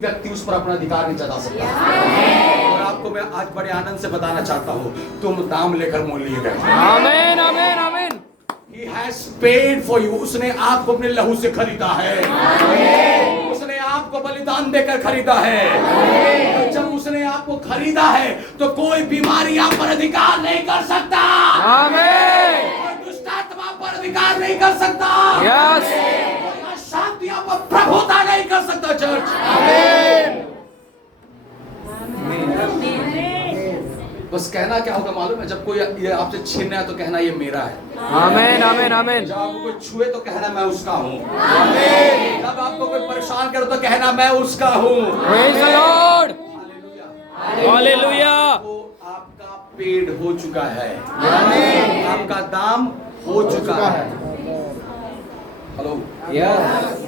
व्यक्ति उस पर अपना अधिकार नहीं जता सकता। और आपको मैं आज बड़े आनंद से बताना चाहता हूँ, तुम दाम लेकर मोल लिए गए। आमीन आमीन आमीन। He has paid for you। उसने आपको अपने लहू से खरीदा है। उसने आपको बलिदान देकर खरीदा है। तो जब उसने आपको खरीदा है तो कोई बीमारी आप पर अधिकार नहीं कर सकता। आमीन। कोई दुष्ट आत्मा पर अधिकार नहीं कर सकता। यस। शांति आप पर प्रभुता नहीं कर सकता। चर्च आमीन। बस कहना क्या होगा मालूम है, जब कोई ये आपसे छीनना है तो कहना ये मेरा है। आमीन आमीन आमीन। जब आपको कोई छुए तो कहना मैं उसका हूँ। आमीन। जब आपको कोई परेशान करे तो कहना मैं उसका हूँ। Praise the Lord. Hallelujah. Hallelujah. तो आपका पेड़ हो चुका है। आमीन। आपका दाम हो चुका है। हेलो। यस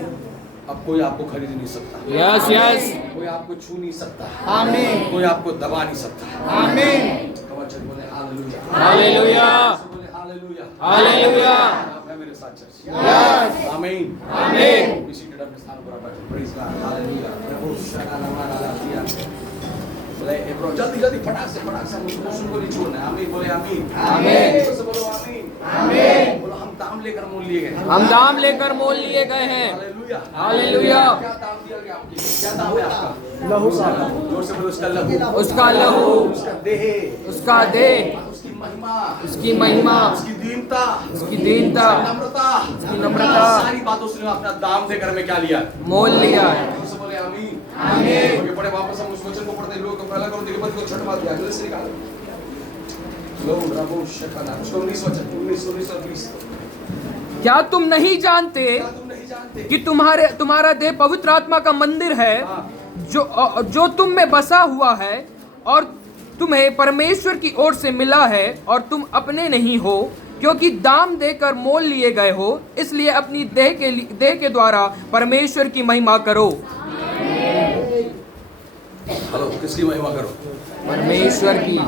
अब कोई आपको खरीद नहीं सकता। Yes yes. कोई आपको छू नहीं सकता। आमीन। कोई आपको दबा नहीं सकता। आमीन। चल बोले हालेलुया। हालेलुया। बोले हालेलुया। हालेलुया। आप है मेरे साथ चर्च। यस। आमीन। आमीन। We seated अपने स्थान पर बैठे। Praise God. Hallelujah. प्रभु शकाला माला दिया। बोले ए ब्रो जल्दी जल्दी फटाक से मुझको नहीं छोड़ना है। आमीन बोले आमीन। आमीन। सबसे बोलो आमीन। आमीन। बोलो हम दाम लेकर मोल लिए गए। हम दाम लेकर मोल लिए गए हैं। हालेलुया। हालेलुया। क्या दाम दिया गया आपके लिए? क्या दाम है आपका? लहू का। जोर से बोलो उसका लहू। उसका लहू। उसका देह। उसका देह। उसकी महिमा। उसकी महिमा। उसकी दीनता। उसकी दीनता। नम्रता। उसकी नम्रता। सारी बातों से अपना दाम देकर में क्या लिया? मोल लिया है। जोर से बोले आमीन। आमीन। ओके पढ़े वापस हम उस वचन को पढ़ते हैं। लोग पहला करो देखो पद को छठ मार दिया अगले से निकालो। लो रबो शकाना उसको 19 वचन 19 और 20। क्या तुम नहीं जानते क्या तुम नहीं जानते कि तुम्हारा देह पवित्र आत्मा का मंदिर है हाँ। जो तुम में बसा हुआ है और तुम्हें परमेश्वर की ओर से मिला है और तुम अपने नहीं हो क्योंकि दाम देकर मोल लिए गए हो, इसलिए अपनी देह के द्वारा परमेश्वर की महिमा करो। हेलो किसकी महिमा करो? परमेश्वर की।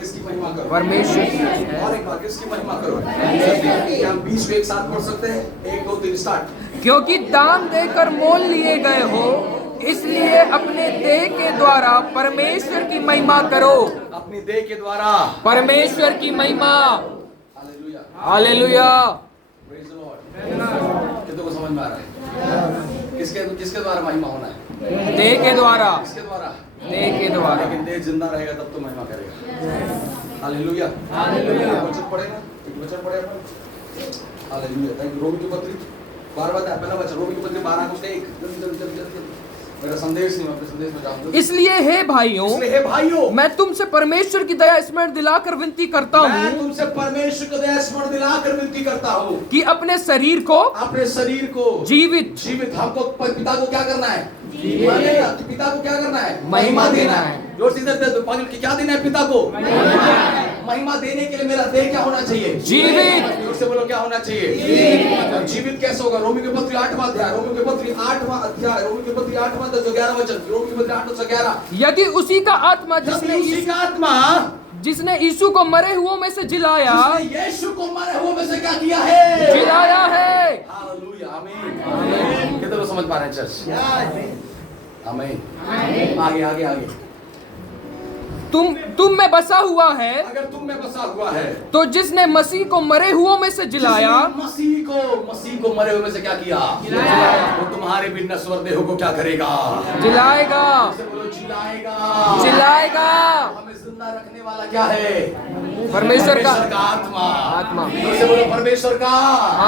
किसकी महिमा करो? परमेश्वर की। और एक बार किसकी महिमा करो? क्या हम 20 को एक साथ पढ़ सकते हैं? 1 2 3 स्टार्ट। क्योंकि दाम देकर मोल लिए गए हो, इसलिए अपने देह के द्वारा परमेश्वर की महिमा करो। अपनी देह के द्वारा परमेश्वर की महिमा। Hallelujah. Hallelujah. Praise the Lord. कितनों को समझ में आ रहा है? किसके द्वारा महिमा होना है? देह के द्वारा। किसके द्वारा? देह के द्वारा। लेकिन देह जिंदा रहेगा तब तो महिमा करेगा। हालेलुया। हालेलुया। वचन पढ़े ना? एक वचन पढ़े अपन। हालेलुया। Thank you. रोमी की पत्री 12 बात है। पहला वचन रोमी की पत्री 12 उसका 1 जल्दी। मेरा संदेश नहीं, मैं अपने संदेश में जाऊंगा। इसलिए हे भाइयों, इसलिए हे भाइयों, मैं तुमसे परमेश्वर की दया स्मरण दिलाकर विनती करता मैं हूँ तुमसे परमेश्वर को दया स्मरण दिलाकर विनती करता हूँ कि अपने शरीर को अपने शरीर को जीवित हमको पिता को क्या करना है? पिता को क्या करना है? महिमा देना है। जोर से पागल की क्या देना है पिता को? महिमा देने के लिए मेरा देह क्या होना चाहिए? जीवित। जोर से बोलो क्या होना चाहिए? जीवित कैसे होगा? रोमी की पत्री 8वां अध्याय, रोमी की पत्री 8वां अध्याय, रोमी की पत्री 8वां 10 11 वचन, रोमी की पत्री 8 से 11। यदि उसी का आत्मा उसी का आत्मा जिसने यीशु को मरे हुओं में से जिलाया जिसने यीशु को मरे हुए में से क्या किया है? जिलाया है। हालेलुया। आमीन। कितने लोग समझ पा रहे हैं चर्च? आमीन। आगे आगे आगे। तुम में बसा हुआ है, अगर तुम में बसा हुआ है तो जिसने मसीह को मरे हुओं में से जिलाया मसीह को मरे हुए में से क्या किया? वो तुम्हारे भी नश्वर देहों को क्या करेगा? जिलाएगा। बोलो जिलाएगा। जिलाएगा। हमें जिंदा रखने वाला क्या है? परमेश्वर का आत्मा। आत्मा। फिर से बोलो परमेश्वर का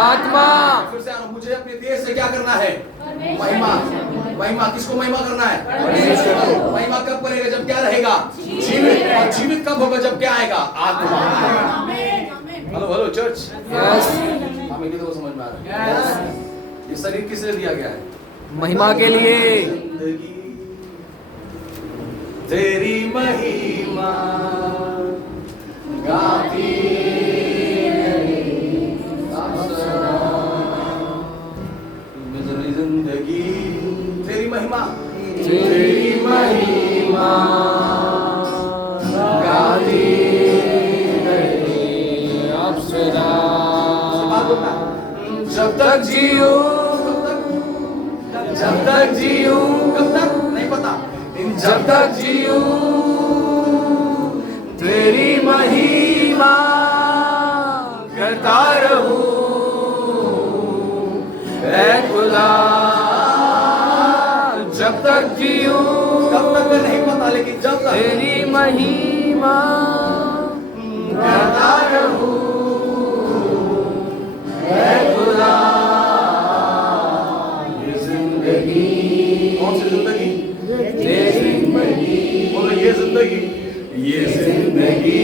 आत्मा। फिर से मुझे अपने देह से क्या करना है? महिमा। किसको महिमा करना है? परमेश्वर को। महिमा कब करेगा? जब क्या रहेगा? जीवित। और जीवित कब होगा? जब क्या आएगा? आत्मा। Hello church. यस। हमें नहीं तो समझ में आ रहा है। ये शरीर किस लिए दिया गया है? महिमा के लिए। जिंदगी तेरी महिमा गाती मेरी जिंदगी तेरी महिमा गाती अब सदा। जब तक जीऊं कब तक जीऊं कब तक नहीं पता जब तक जीऊं तेरी महिमा करता रहूं ऐ खुदा, जब तक जीऊं कब तक नहीं पता, लेकिन जब तक तेरी महिमा करता रहूं ऐ खुदा। ये जिंदगी, कौन सी जिंदगी? तेरी बोलो ये जिंदगी, ये जिंदगी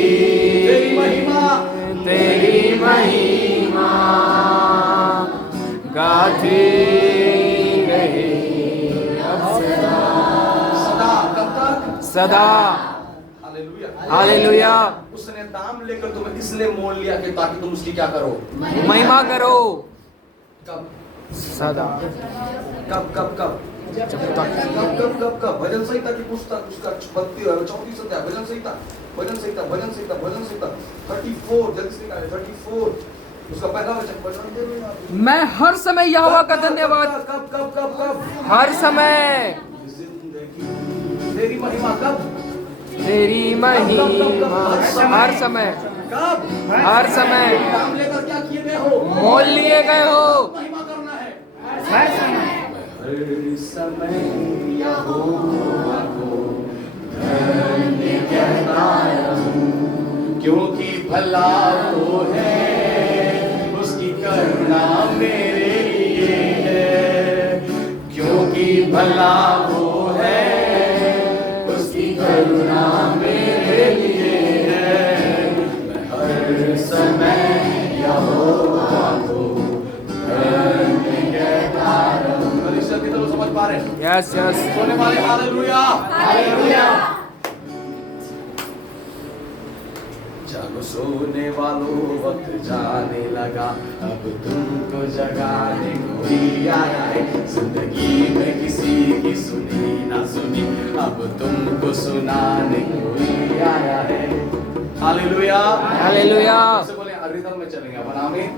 तेरी महिमा, तेरी महिमा गाती रहे सदा। कब तक? सदा। हालेलुया। हालेलुया। उसने दाम लेकर तुम्हें इसलिए मोल लिया कि ताकि तुम उसकी क्या करो? महिमा करो। कब? सदा। कब कब कब? कब भजन संहिता की पुस्तक, उसका 34 अध्याय, भजन संहिता 34, जल्दी से निकाले 34, उसका पहला वचन। मैं हर समय यहोवा का धन्यवाद, कब कब कब कब? हर समय जिंदगी तेरी महिमा कब? तेरी महिमा हर समय, कब? हर समय नाम लेकर क्या किए गए हो? मोल लिए गए हो। महिमा करना है हर समय। हर समय यहोवा को धन्य कहता रहूं, क्योंकि भला वो है, उसकी करुणा मेरे लिए है, क्योंकि भला वो है, उसकी करुणा मेरे लिए है। मैं हर समय यहोवा को धन्य कहता रहूं। की तरफ समझ पा रहे हैं? Yes yes. सोने वाले हालेलुया। हालेलुया। जागो सोने वालों, वक्त जाने लगा, अब तुमको जगाने कोई आया है। जिंदगी में किसी की सुनी ना सुनी, अब तुमको सुनाने कोई आया है। हालेलुया। हालेलुया। से बोले रिदम में चलेंगे अपन, आमीन।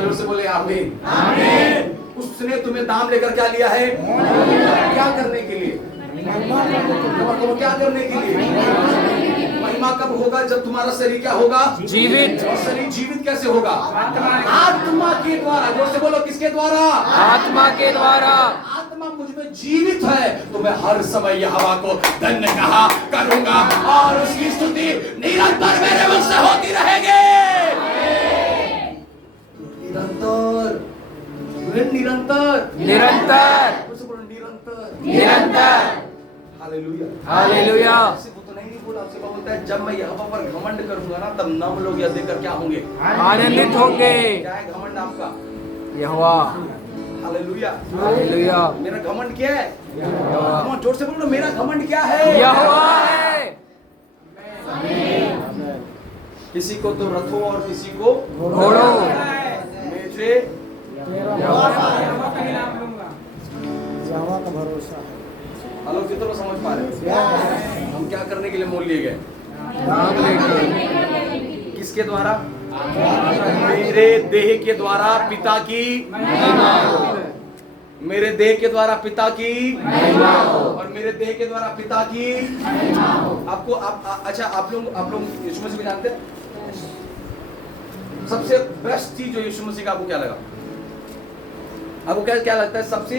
जोर से बोले आमीन। आमीन। उसने तुम्हें दाम लेकर क्या लिया है? क्या करने के लिए? क्या करने के लिए? महिमा कब होगा? जब तुम्हारा शरीर क्या होगा? जीवित। और शरीर जीवित कैसे होगा? आत्मा के द्वारा। जोर से बोलो, किसके द्वारा? आत्मा के द्वारा। आत्मा मुझ में जीवित है तो मैं हर समय यहोवा को धन्य कहा करूंगा और उसकी स्तुति निरंतर मेरे मुख से होती रहेगी। निरंतर निरंतर निरंतर निरंतर निरंतर। हालेलुया। हालेलुया। सिर्फ उतना ही नहीं बोला, सिर्फ बोलता है जब मैं यहोवा पर घमंड करूंगा ना, तब 9 लोग यह देखकर क्या होंगे? आनंदित होंगे। क्या है घमंड आपका? यहोवा। हालेलुया। हालेलुया। मेरा घमंड क्या है? यहोवा। कौन जोर से बोलो, मेरा घमंड क्या है? यहोवा है। किसी को तो रथों और किसी को घोड़ों। मेरे यहोवा का भरोसा है। हेलो, कितना समझ पा रहे हैं? हम क्या करने के लिए मोल लिए गए? नाम लेके। किसके द्वारा? मेरे देह के द्वारा पिता की महिमा हो। मेरे देह के द्वारा पिता की महिमा हो। और मेरे देह के द्वारा पिता की महिमा हो। आपको अच्छा, आप लोग यीशु मसीह को जानते हैं? सबसे बेस्ट चीज जो यीशु मसीह का आपको क्या लगा? आपको क्या लगता है सबसे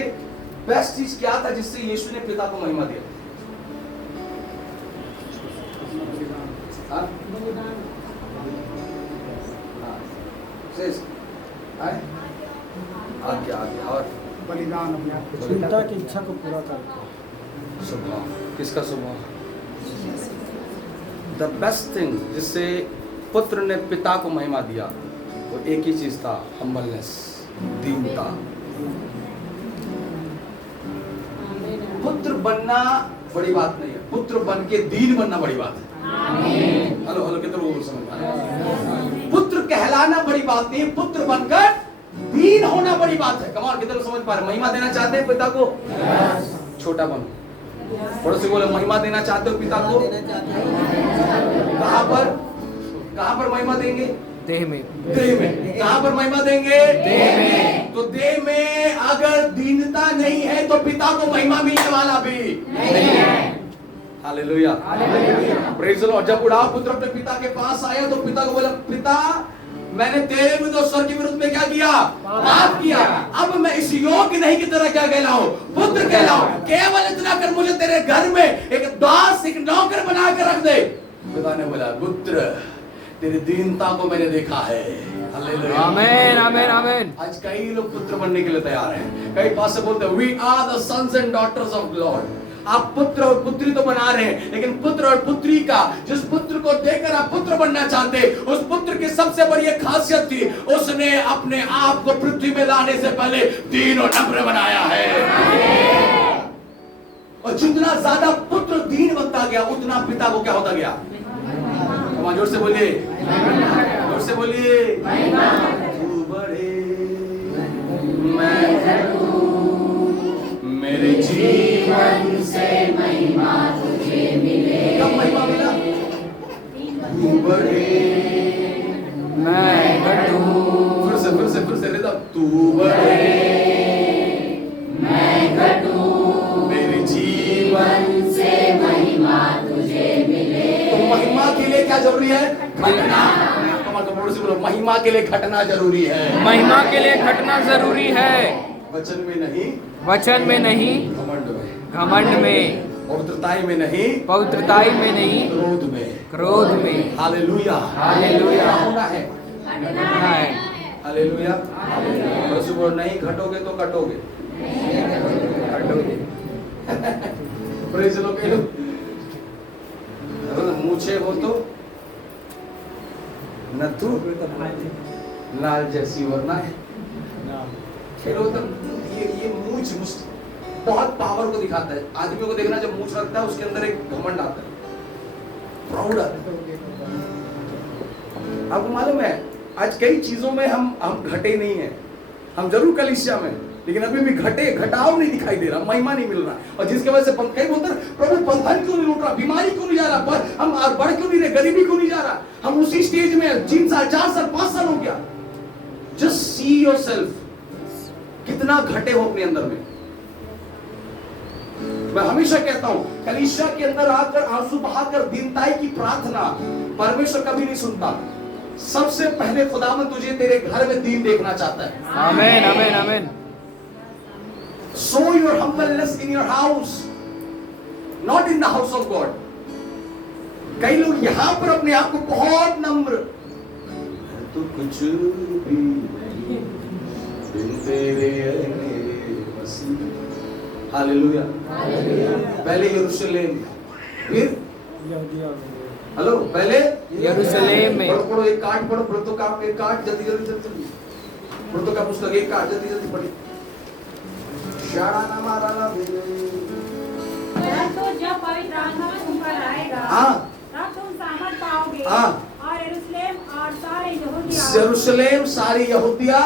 बेस्ट चीज क्या था जिससे यीशु ने पिता को महिमा दिया? हाँ? आज्ञा और बलिदान अपने पिता की इच्छा को पूरा करता। स्वभाव। किसका स्वभाव? द बेस्ट थिंग जिससे पुत्र ने पिता को महिमा दिया वो एक ही चीज था, हम्बलनेस, दीनता। पुत्र बनना बड़ी बात नहीं है, पुत्र बन के दीन बनना बड़ी बात है। हेलो हेलो, कितने लोग समझ पा रहे हैं? पुत्र कहलाना बड़ी बात नहीं, पुत्र बनकर दीन होना बड़ी बात है। कमाल, कितने लोग समझ पा रहे हैं? महिमा देना चाहते हैं पिता को? छोटा बनो। पड़ोसी बोले, महिमा देना चाहते हो पिता को? कहां पर महिमा देंगे? देह में। देह में। कहां पर महिमा देंगे? देह में। तो देह में अगर दीनता नहीं है तो पिता को महिमा मिलने वाला भी नहीं है। Hallelujah, praise the Lord. जब बुढ़ा पुत्र अपने पिता के पास आया तो पिता को बोला, पिता मैंने तेरे विरुद्ध और स्वर के विरुद्ध में क्या किया? पाप किया। अब मैं इस योग्य नहीं की तरह क्या कहलाऊं? पुत्र कहलाऊं। केवल इतना कर, मुझे तेरे घर में एक दास, एक नौकर बना के रख दे। पिता ने बोला, पुत्र तेरी दीनता को मैंने देखा है। हालेलुया, आमेन, आमेन, आमेन। आज कई लोग पुत्र बनने के लिए तैयार हैं। कई पास से बोलते हैं, we are the sons and daughters of Lord. आप पुत्र और पुत्री तो बना रहे हैं, लेकिन पुत्र और पुत्री का, जिस पुत्र को देखकर आप पुत्र बनना चाहते, उस पुत्र की सबसे बड़ी एक खासियत थी, उसने अपने आप को पृथ्वी में लाने से पहले दीन और नम्र बनाया है। और जितना ज्यादा पुत्र दीन बनता गया, उतना पिता को क्या होता गया? जोर से बोलिए, जोर से बोलिए, तू बड़े मैं मेरे जीवन से महिमा तुझे मिले। कब महिमा मिला? तू बड़े मैं घटूं। फिर से रिदम, तू बड़े मैं घटूं, मेरे जीवन से महिमा तुझे मिले। तो महिमा के लिए क्या जरूरी है? घटना। कमाल से बोलो, महिमा के लिए घटना जरूरी है। महिमा के लिए घटना जरूरी है। वचन में नहीं, वचन में नहीं, घमंड में, घमंड में, पवित्रताई में नहीं, पवित्रताई में नहीं, क्रोध में, क्रोध में। Hallelujah, hallelujah. होना है, घटना है। हालेलुया। परसों बोलो, नहीं घटोगे तो कटोगे। Praise the Lord. अगर मूछे हो तो नथु लाल जैसी वरना है। खेलो तब ये मूछ बहुत पावर को दिखाता है। आदमियों को देखना, जब मूछ रखता है उसके अंदर एक घमंड आता है, प्राउड आता है। आपको मालूम है, आज कई चीजों में हम घटे नहीं हैं। हम जरूर कलीसिया में, लेकिन अभी भी घटाव नहीं दिखाई दे रहा, महिमा नहीं मिल रहा। और जिसके वजह से कई बोलते हैं, प्रभु बंधन क्यों नहीं लूट रहा, बीमारी क्यों नहीं जा रहा, पर हम बढ़ क्यों नहीं रहे, गरीबी क्यों नहीं जा रहा। हम उसी स्टेज में 3 साल 4 साल 5 साल हो गया। जस्ट सी योरसेल्फ, कितना घटे हो अपने अंदर में। मैं हमेशा कहता हूं, कलीसिया के अंदर आकर आंसू बहाकर दीनताई की प्रार्थना परमेश्वर कभी नहीं सुनता। सबसे पहले खुदावन तुझे तेरे घर में दीन देखना चाहता है। आमेन, आमेन, आमेन। Show your humbleness in your house, not in the house of God. कई लोग यहां पर अपने आप को बहुत नम्र, तो कुछ भी बिन तेरे मेरे मसीह। हालेलुया। पहले यरूशलेम, फिर हेलो, पहले यरूशलेम में। पढ़ो एक कार्ड पढ़ो, व्रतों का एक कार्ड, जल्दी जल्दी व्रतों का पुस्तक एक कार्ड जल्दी जल्दी पढ़िए। तो जब पवित्र आत्मा तुम पर आएगा, हाँ, तब तुम सामर्थ पाओगे, हाँ, और यरूशलेम और सारे यहूदिया, यरूशलेम सारी यहूदिया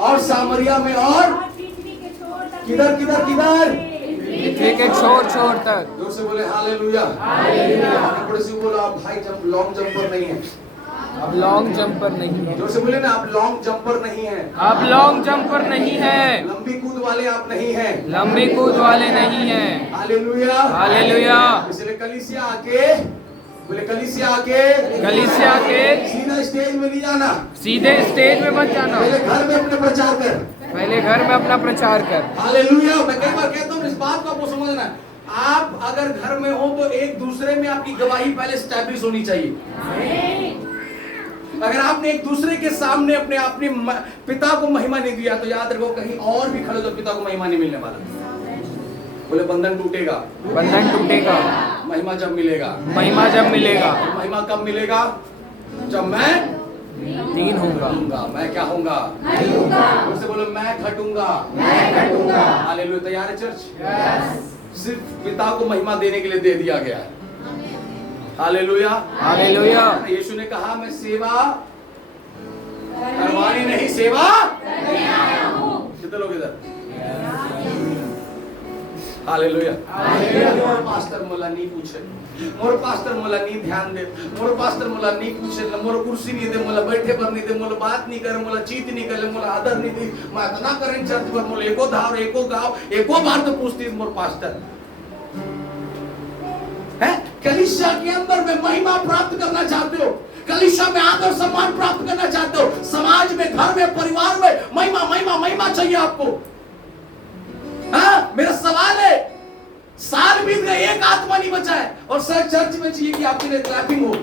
और सामरिया में और पृथ्वी के छोर तक, किधर किधर किधर, पृथ्वी के छोर छोर तक। जोर से बोले हालेलुया। बड़े से बोलो, आप हाई जंप लॉन्ग जंपर नहीं है। अब लॉन्ग जंपर नहीं है। जोर से बोले ना, आप लॉन्ग जंपर नहीं है। अब लॉन्ग जंपर नहीं है। लंबी कूद वाले आप नहीं हैं। लंबी कूद वाले नहीं हैं। Hallelujah, hallelujah. इसलिए कलीसिया आके, बोले कलीसिया आके, कलीसिया के सीधा स्टेज में नहीं जाना, सीधे स्टेज में मत जाना, पहले घर में अपने प्रचार कर। पहले घर में अपना प्रचार कर। हालेलुया। मैं कई बार कहता हूँ, इस बात को आपको समझना है। आप अगर घर में हो तो एक दूसरे में आपकी गवाही पहले स्टैब्लिश होनी चाहिए। अगर आपने एक दूसरे के सामने अपने पिता को महिमा नहीं दिया, तो याद रखो कहीं और भी खड़े तो पिता को महिमा नहीं मिलने वाला। बोले बंधन टूटेगा, बंधन टूटेगा, महिमा जब मिलेगा। महिमा जब मिलेगा। महिमा कब मिलेगा? जब मैं दीन होऊंगा। मैं क्या होऊंगा? उससे बोलो, मैं घटूंगा। हालेलुया। तैयार है चर्च? सिर्फ पिता को महिमा देने के लिए दे दिया गया है। Hallelujah, hallelujah. यीशु ने कहा, मैं सेवा करवानी नहीं, सेवा करने आया हूं। कितने लोग इधर? हालेलुया। मोर पास्टर मोला नहीं पूछे, मोर पास्टर मोला नहीं ध्यान दे, मोर पास्टर मोला नहीं पूछे, मोर कुर्सी नहीं दे, मोला बैठे पर नहीं दे, मोला बात नहीं करे, मोला चीत नहीं करे, मोला आदर नहीं दी। मैं इतना करें चर्च पर, मोला एको धाव एको गाँव एको बार तो पूछती मोर पास्टर कलीसिया के अंदर में महिमा प्राप्त करना चाहते हो, कलीसिया में आदर सम्मान प्राप्त करना चाहते हो, समाज में, घर में, परिवार में महिमा महिमा महिमा चाहिए आपको। हाँ, मेरा सवाल है, साल बीत गए, एक आत्मा नहीं बचा है, और सर चर्च में चाहिए कि आपके लिए क्लैपिंग हो।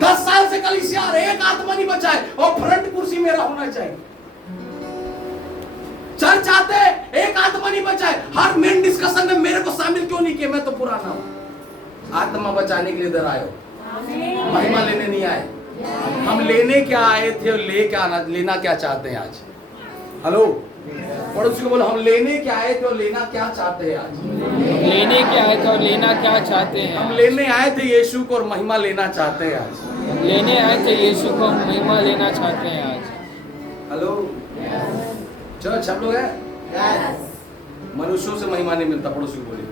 10 साल से कलीसिया आ रहे, एक आत्मा नहीं बचा है, और फ्रंट कुर्सी मेरा होना चाहिए। चर्च आते, एक आत्मा नहीं बचा है, हर मेन डिस्कशन में मेरे को शामिल क्यों नहीं किया? मैं तो पुराना हूं। आत्मा बचाने के लिए इधर आए हो, महिमा लेने नहीं आए। हम लेने क्या आए थे और लेना क्या चाहते हैं आज? हेलो, पड़ोसी को बोलो, हम लेने क्या आए थे और लेना क्या चाहते हैं आज? लेने क्या आए थे और लेना क्या चाहते हैं? हम लेने आए थे यीशु को और महिमा लेना चाहते हैं आज। लेने आए थे यीशु को, महिमा लेना चाहते हैं आज। हेलो चर्च, हम लोग हैं। मनुष्यों से महिमा नहीं मिलता, पड़ोसी को बोलिए।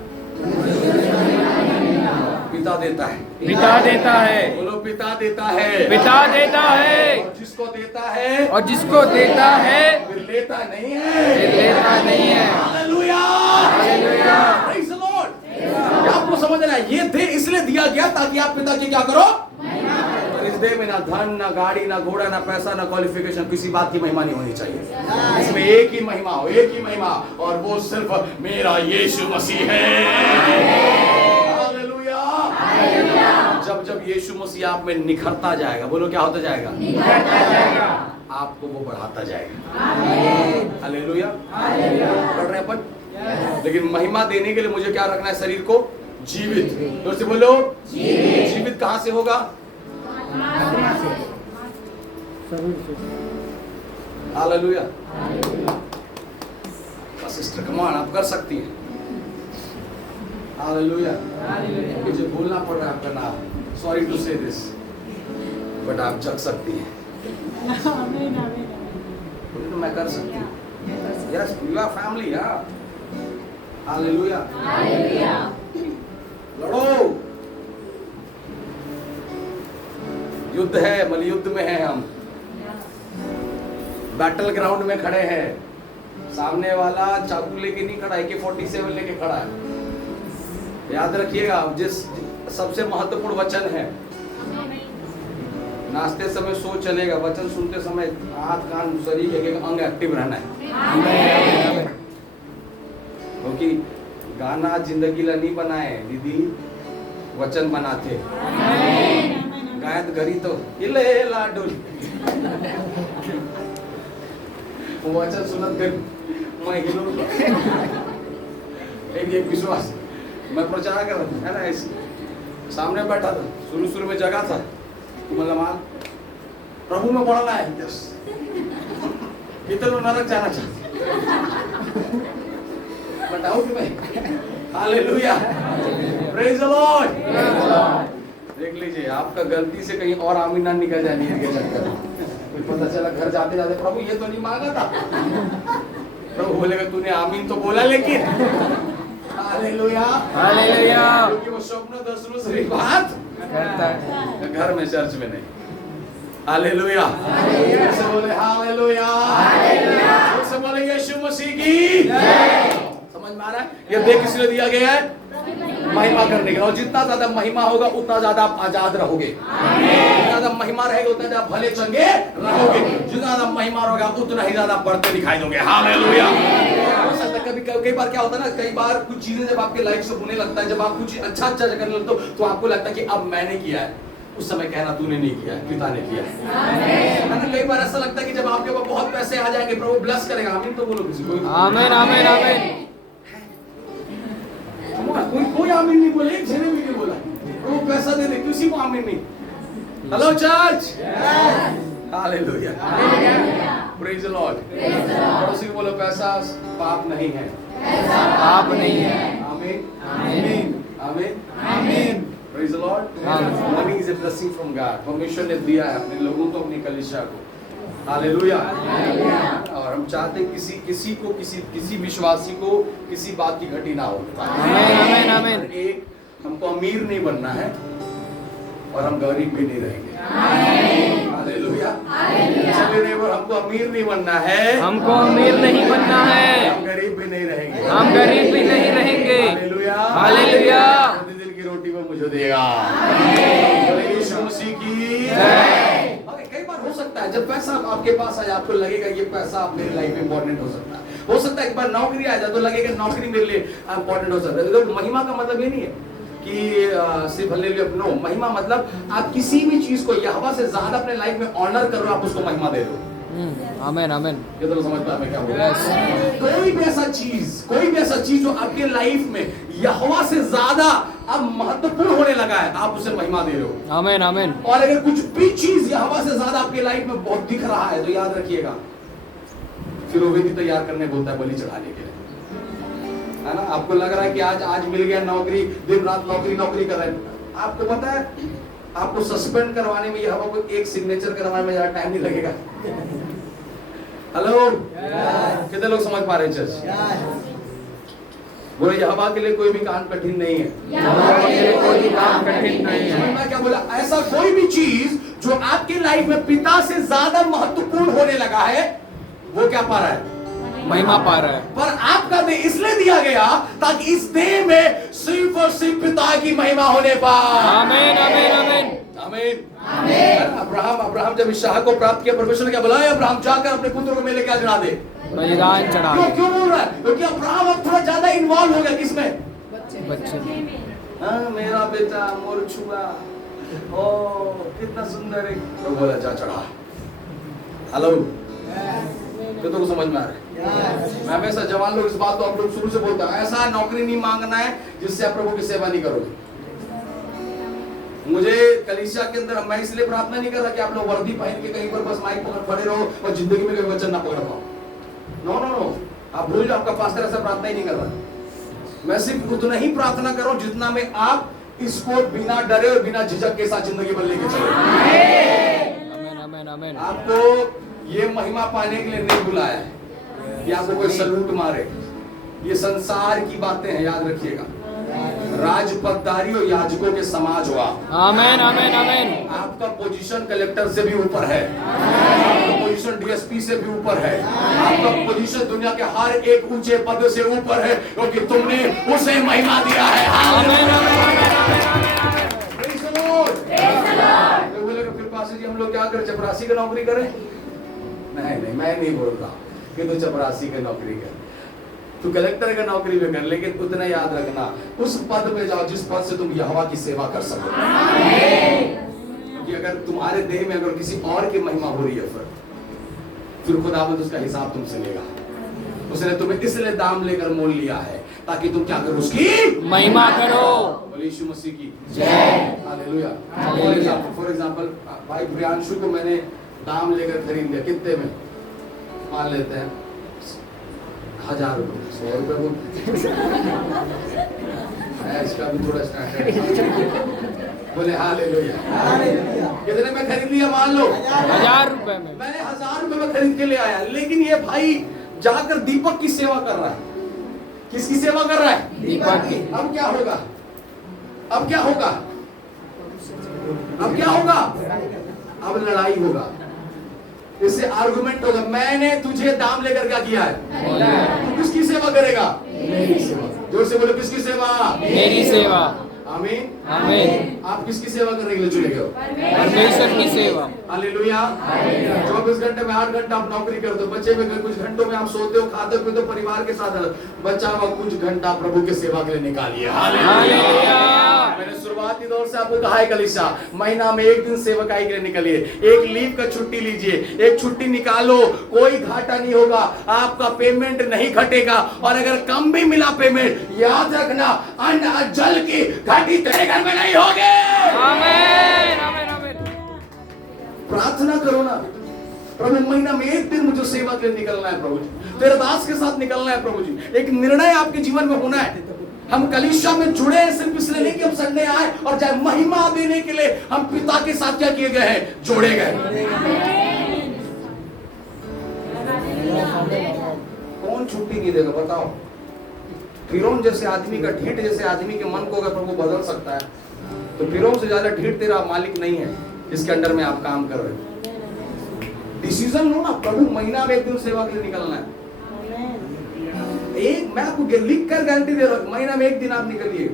पिता देता है, पिता देता है, बोलो पिता देता है, पिता देता है, और जिसको देता है और जिसको देता है फिर लेता नहीं है, फिर लेता नहीं है। Hallelujah, hallelujah. Praise the Lord. आपको समझना है, ये दे इसलिए दिया गया ताकि आप पिता की क्या करो? और इस देह में ना धन, ना गाड़ी, ना घोड़ा, ना पैसा, ना क्वालिफिकेशन, किसी बात की महिमा नहीं होनी चाहिए। इसमें एक ही महिमा हो, एक ही महिमा, और वो सिर्फ मेरा यीशु मसीह है। हालेलुया। जब जब यीशु मसीह आप में निखरता जाएगा, बोलो क्या होता जाएगा? निखरता जाएगा। आपको वो बढ़ाता जाएगा। हालेलुया। पढ़ रहे हैं अपन? लेकिन महिमा देने के लिए मुझे क्या रखना है? शरीर को जीवित। जोर से बोलो, जीवित कहां से होगा? हालेलुया। सिस्टर कम ऑन, आप कर सकती हैं। हालेलुया। मुझे बोलना पड़ रहा है आपका नाम, sorry to say this, but आप जग सकती हैं। तो मैं कर सकती हूँ। Yes, you are family. Hallelujah. लड़ो, युद्ध है, मलयुद्ध में है हम, बैटल ग्राउंड में खड़े हैं। सामने वाला चाकू लेके नहीं खड़ा है, AK-47 लेके खड़ा है। याद रखिएगा, जिस सबसे महत्वपूर्ण वचन है, नाचते समय सो चलेगा, वचन सुनते समय हाथ कान शरीर एक अंग एक्टिव रहना है। क्योंकि गाना जिंदगी ला नहीं बनाए दीदी, वचन बनाते। गायत घरी तो हिले लाडू, वचन सुनत कर मैं हिलो। एक विश्वास, मैं प्रचार कर रहा है ना, ऐसे सामने बैठा था, शुरू में जगह था, मतलब प्रभु में पढ़ना है, यस, कितने लोग नरक जाना चाहते बताओ कि मैं? Hallelujah, praise the Lord. देख लीजिए, आपका गलती से कहीं और आमीन ना निकल जाए नींद के चक्कर में। पता चला घर जाते जाते, प्रभु ये तो नहीं मांगा था। प्रभु बोलेगा तूने आमीन तो बोला, लेकिन हालेलुया, हालेलुया, क्योंकि वो स्वप्न दर्शनों से बात करता है, घर में, चर्च में नहीं। हालेलुया, से बोले हालेलुया, से बोले यीशु मसीह की समझ में आ रहा है? ये देख इसलिए दिया गया है महिमा करने का, और जितना ज्यादा महिमा होगा उतना ज्यादा आप आजाद रहोगे। जितना ज्यादा महिमा रहेगा उतना ज्यादा भले चंगे रहोगे। जितना ज्यादा महिमा होगा उतना ही ज्यादा बढ़ते दिखाई दोगे। हालेलुया। कई बार क्या होता है ना, कई बार कुछ चीजें जब आपके लाइफ से होने लगता है, जब आप कुछ अच्छा करने लगते हो, तो आपको लगता है कि अब मैंने किया है। उस समय कहना तूने नहीं किया, पिता ने किया है। कई बार ऐसा लगता है कि जब आपके पास बहुत पैसे आ जाएंगे, प्रभु ब्लेस करेगा। आमीन तो बोलो किसी को। आमीन, आमीन, आमीन। कोई आमीन नहीं बोले, एक जने भी नहीं बोला। वो पैसा दे दे, किसी को आमीन नहीं। Hello church, hallelujah, praise the Lord. पड़ोसी को बोलो पैसा पाप नहीं है, पाप नहीं है। आमीन, आमीन, आमीन, आमीन, praise the Lord. Money is a blessing from God. परमेश्वर ने दिया है अपने लोगों को, अपनी कलीसिया को। हालेलुया। और हम चाहते हैं किसी को, किसी विश्वासी को किसी बात की घटी ना हो। आमीन, आमीन, आमीन। एक, हमको अमीर नहीं बनना है और हम गरीब भी नहीं रहेंगे। हालेलुया। चलिए नेबर, हमको अमीर नहीं बनना है, हमको अमीर नहीं बनना है, हम गरीब भी नहीं रहेंगे। हम गरीब भी नहीं रहेंगे। Hallelujah, hallelujah. प्रतिदिन की रोटी वो मुझे देगा। बोले यीशु मसीह की जय। कई बार हो सकता है जब पैसा आपके पास आए आपको लगेगा ये पैसा मेरी लाइफ में इंपॉर्टेंट हो सकता है। हो सकता है एक बार नौकरी आ जाए तो लगेगा नौकरी मेरे लिए इंपॉर्टेंट हो सकता है। तो महिमा का मतलब ये नहीं है कि सिर्फ हालेलुया, नो। महिमा मतलब आप किसी भी चीज को यहोवा से ज्यादा अपने लाइफ में ऑनर कर रहे हो, आप उसको महिमा दे रहे हो। आमेन आमेन। ये तो समझता मैं क्या बोल रहा हूं। कोई भी ऐसा चीज जो आपके लाइफ में यहोवा से ज्यादा अब महत्वपूर्ण होने लगा है, आप उसे महिमा दे रहे हो। आमेन आमेन। और अगर कुछ भी चीज यहोवा से ज्यादा आपके लाइफ में बहुत दिख रहा है तो याद रखिएगा, फिर वो वेदी तैयार करने बोलता है बलि चढ़ाने के लिए, है ना। आपको लग रहा है कि आज मिल गया नौकरी, दिन रात नौकरी कर रहे हैं। आपको पता है आपको सस्पेंड करवाने में यहोवा को एक सिग्नेचर करवाने में ज्यादा टाइम नहीं लगेगा। हेलो, कितने लोग समझ पा रहे हैं चर्च? बोले यहोवा के लिए कोई भी काम कठिन नहीं है। यहोवा के लिए कोई भी काम कठिन नहीं है। समझ में क्या बोला? ऐसा कोई भी चीज जो आपकी लाइफ में पिता से ज्यादा महत्वपूर्ण होने लगा है, वो क्या पा रहा है? महिमा पा रहा है। पर आपका देह इसलिए दिया गया ताकि इस देह में सिर्फ और सिर्फ पिता की महिमा होने पाए। आमीन आमीन आमीन आमीन आमीन। अब्राहम जब इसहाक को प्राप्त किया, परमेश्वर ने क्या बोला? अब्राहम जाकर अपने पुत्र को मेले क्या चढ़ा दे? बलिदान चढ़ा। क्यों बोल रहा है? क्योंकि अब्राहम अब थोड़ा ज्यादा इन्वॉल्व हो गया किसमें? बच्चे। हाँ, मेरा बेटा मोर छुआ, ओ कितना सुंदर है, तो बोला जा चढ़ा। हेलो, तो समझ में आ रहा है? मैं हमेशा जवान लोग इस बात को आप लोग शुरू से बोलता हूं, ऐसा नौकरी नहीं मांगना है जिससे आप प्रभु की सेवा नहीं करोगे। मुझे कलीसिया के अंदर मैं इसलिए प्रार्थना नहीं कर रहा कि आप लोग वर्दी पहन के कहीं पर बस माइक पकड़ खड़े रहो और जिंदगी में कभी वचन ना पकड़ पाओ। नो नो नो, आप भूल जाओ, आपका पास्टर ऐसा प्रार्थना ही नहीं कर रहा। मैं सिर्फ उतना ही प्रार्थना करो जितना में आप इसको बिना डरे और बिना झिझक के साथ जिंदगी भर लेके चलो। आमीन आमीन आमीन। आपको ये महिमा पाने के लिए नहीं बुलाया है कि आपको कोई सलूट मारे। ये संसार की बातें हैं, याद रखिएगा। राजपदधारी और याजकों के समाज हुआ। आमीन आमीन आमीन। आपका पोजीशन कलेक्टर से भी ऊपर है, आपका पोजीशन डीएसपी से भी ऊपर है, आपका पोजीशन दुनिया के हर एक ऊंचे पद से ऊपर है, क्योंकि तुमने उसे महिमा दिया है। आमीन आमीन। फिर पास जी हम लोग क्या करें? चपरासी की नौकरी करें? नहीं, मैं नहीं बोल रहा कि तू चपरासी की नौकरी कर, तू कलेक्टर का नौकरी भी कर, लेकिन उतना याद रखना उस पद पे जाओ जिस पद से तुम यहोवा की सेवा कर सको। क्योंकि अगर तुम्हारे देह में अगर किसी और की महिमा हो रही है फिर खुदावंद उसका हिसाब तुमसे लेगा। उसने तुम्हें इसलिए दाम लेकर मोल लिया है ताकि तुम क्या करो? उसकी महिमा करो। बोले यीशु मसीह की जय। हालेलुया। फॉर एग्जांपल भाई प्रियांशु को मैंने दाम लेकर खरीद लिया, कितने में? मान लेते हैं 1000 रुपये, 100 रुपये बोलते इसका भी थोड़ा स्टैंडर्ड। बोले हालेलुया। कितने में खरीद लिया? मान लो 1000 रुपए में। मैंने 1000 रुपये में खरीद के ले आया, लेकिन ये भाई जाकर दीपक की सेवा कर रहा है। किसकी सेवा कर रहा है? दीपक की। अब क्या होगा? अब क्या होगा? अब क्या होगा? अब लड़ाई होगा, इससे आर्गुमेंट होगा। मैंने तुझे दाम लेकर क्या किया है? तू किसकी सेवा करेगा? मेरी सेवा। जोर से बोलो, किसकी सेवा? मेरी सेवा। आमीन आमीन। आप किसकी सेवा करने के लिए चुने गए? परमेश्वर की सेवा। हालेलुया। 24 घंटे में 8 घंटा आप नौकरी करते हो, बच्चे में कुछ घंटों में आप सोते हो, खाते हो, पीते हो, परिवार के साथ बच्चा हुआ कुछ घंटा प्रभु की सेवा के लिए निकालिए। हालेलुया। मैंने शुरुआती दौर से आपको कहा है कलीसिया, महीना में एक दिन सेवकाई के लिए निकलिए, एक लीव का छुट्टी लीजिए, एक छुट्टी निकालो, कोई घाटा नहीं होगा, आपका पेमेंट नहीं घटेगा, और अगर कम भी मिला पेमेंट, याद रखना अन्न जल की घटी तेरे घर में नहीं होगी। आमीन आमीन आमीन। प्रार्थना करो ना, प्रभु महीना में एक दिन मुझे सेवा के लिए निकलना है प्रभु जी, तेरे दास के साथ निकलना है प्रभु जी। एक निर्णय आपके जीवन में होना है। हम कलीसिया में जुड़े हैं सिर्फ इसलिए नहीं कि हम संडे आए और जाए, महिमा देने के लिए हम पिता के साथ क्या किए गए हैं? जोड़े गए। कौन छुट्टी नहीं देगा बताओ? फिरौन जैसे आदमी का, ढीठ जैसे आदमी के मन को अगर प्रभु बदल सकता है, तो फिरौन से ज्यादा ढीठ तेरा मालिक नहीं है जिसके अंडर में आप काम कर रहे हो। डिसीजन लो ना, प्रभु महीना में एक दिन सेवा के लिए निकलना है। एक मैं आपको लिख कर गारंटी दे रहा हूं, महीना में एक दिन आप निकलिए,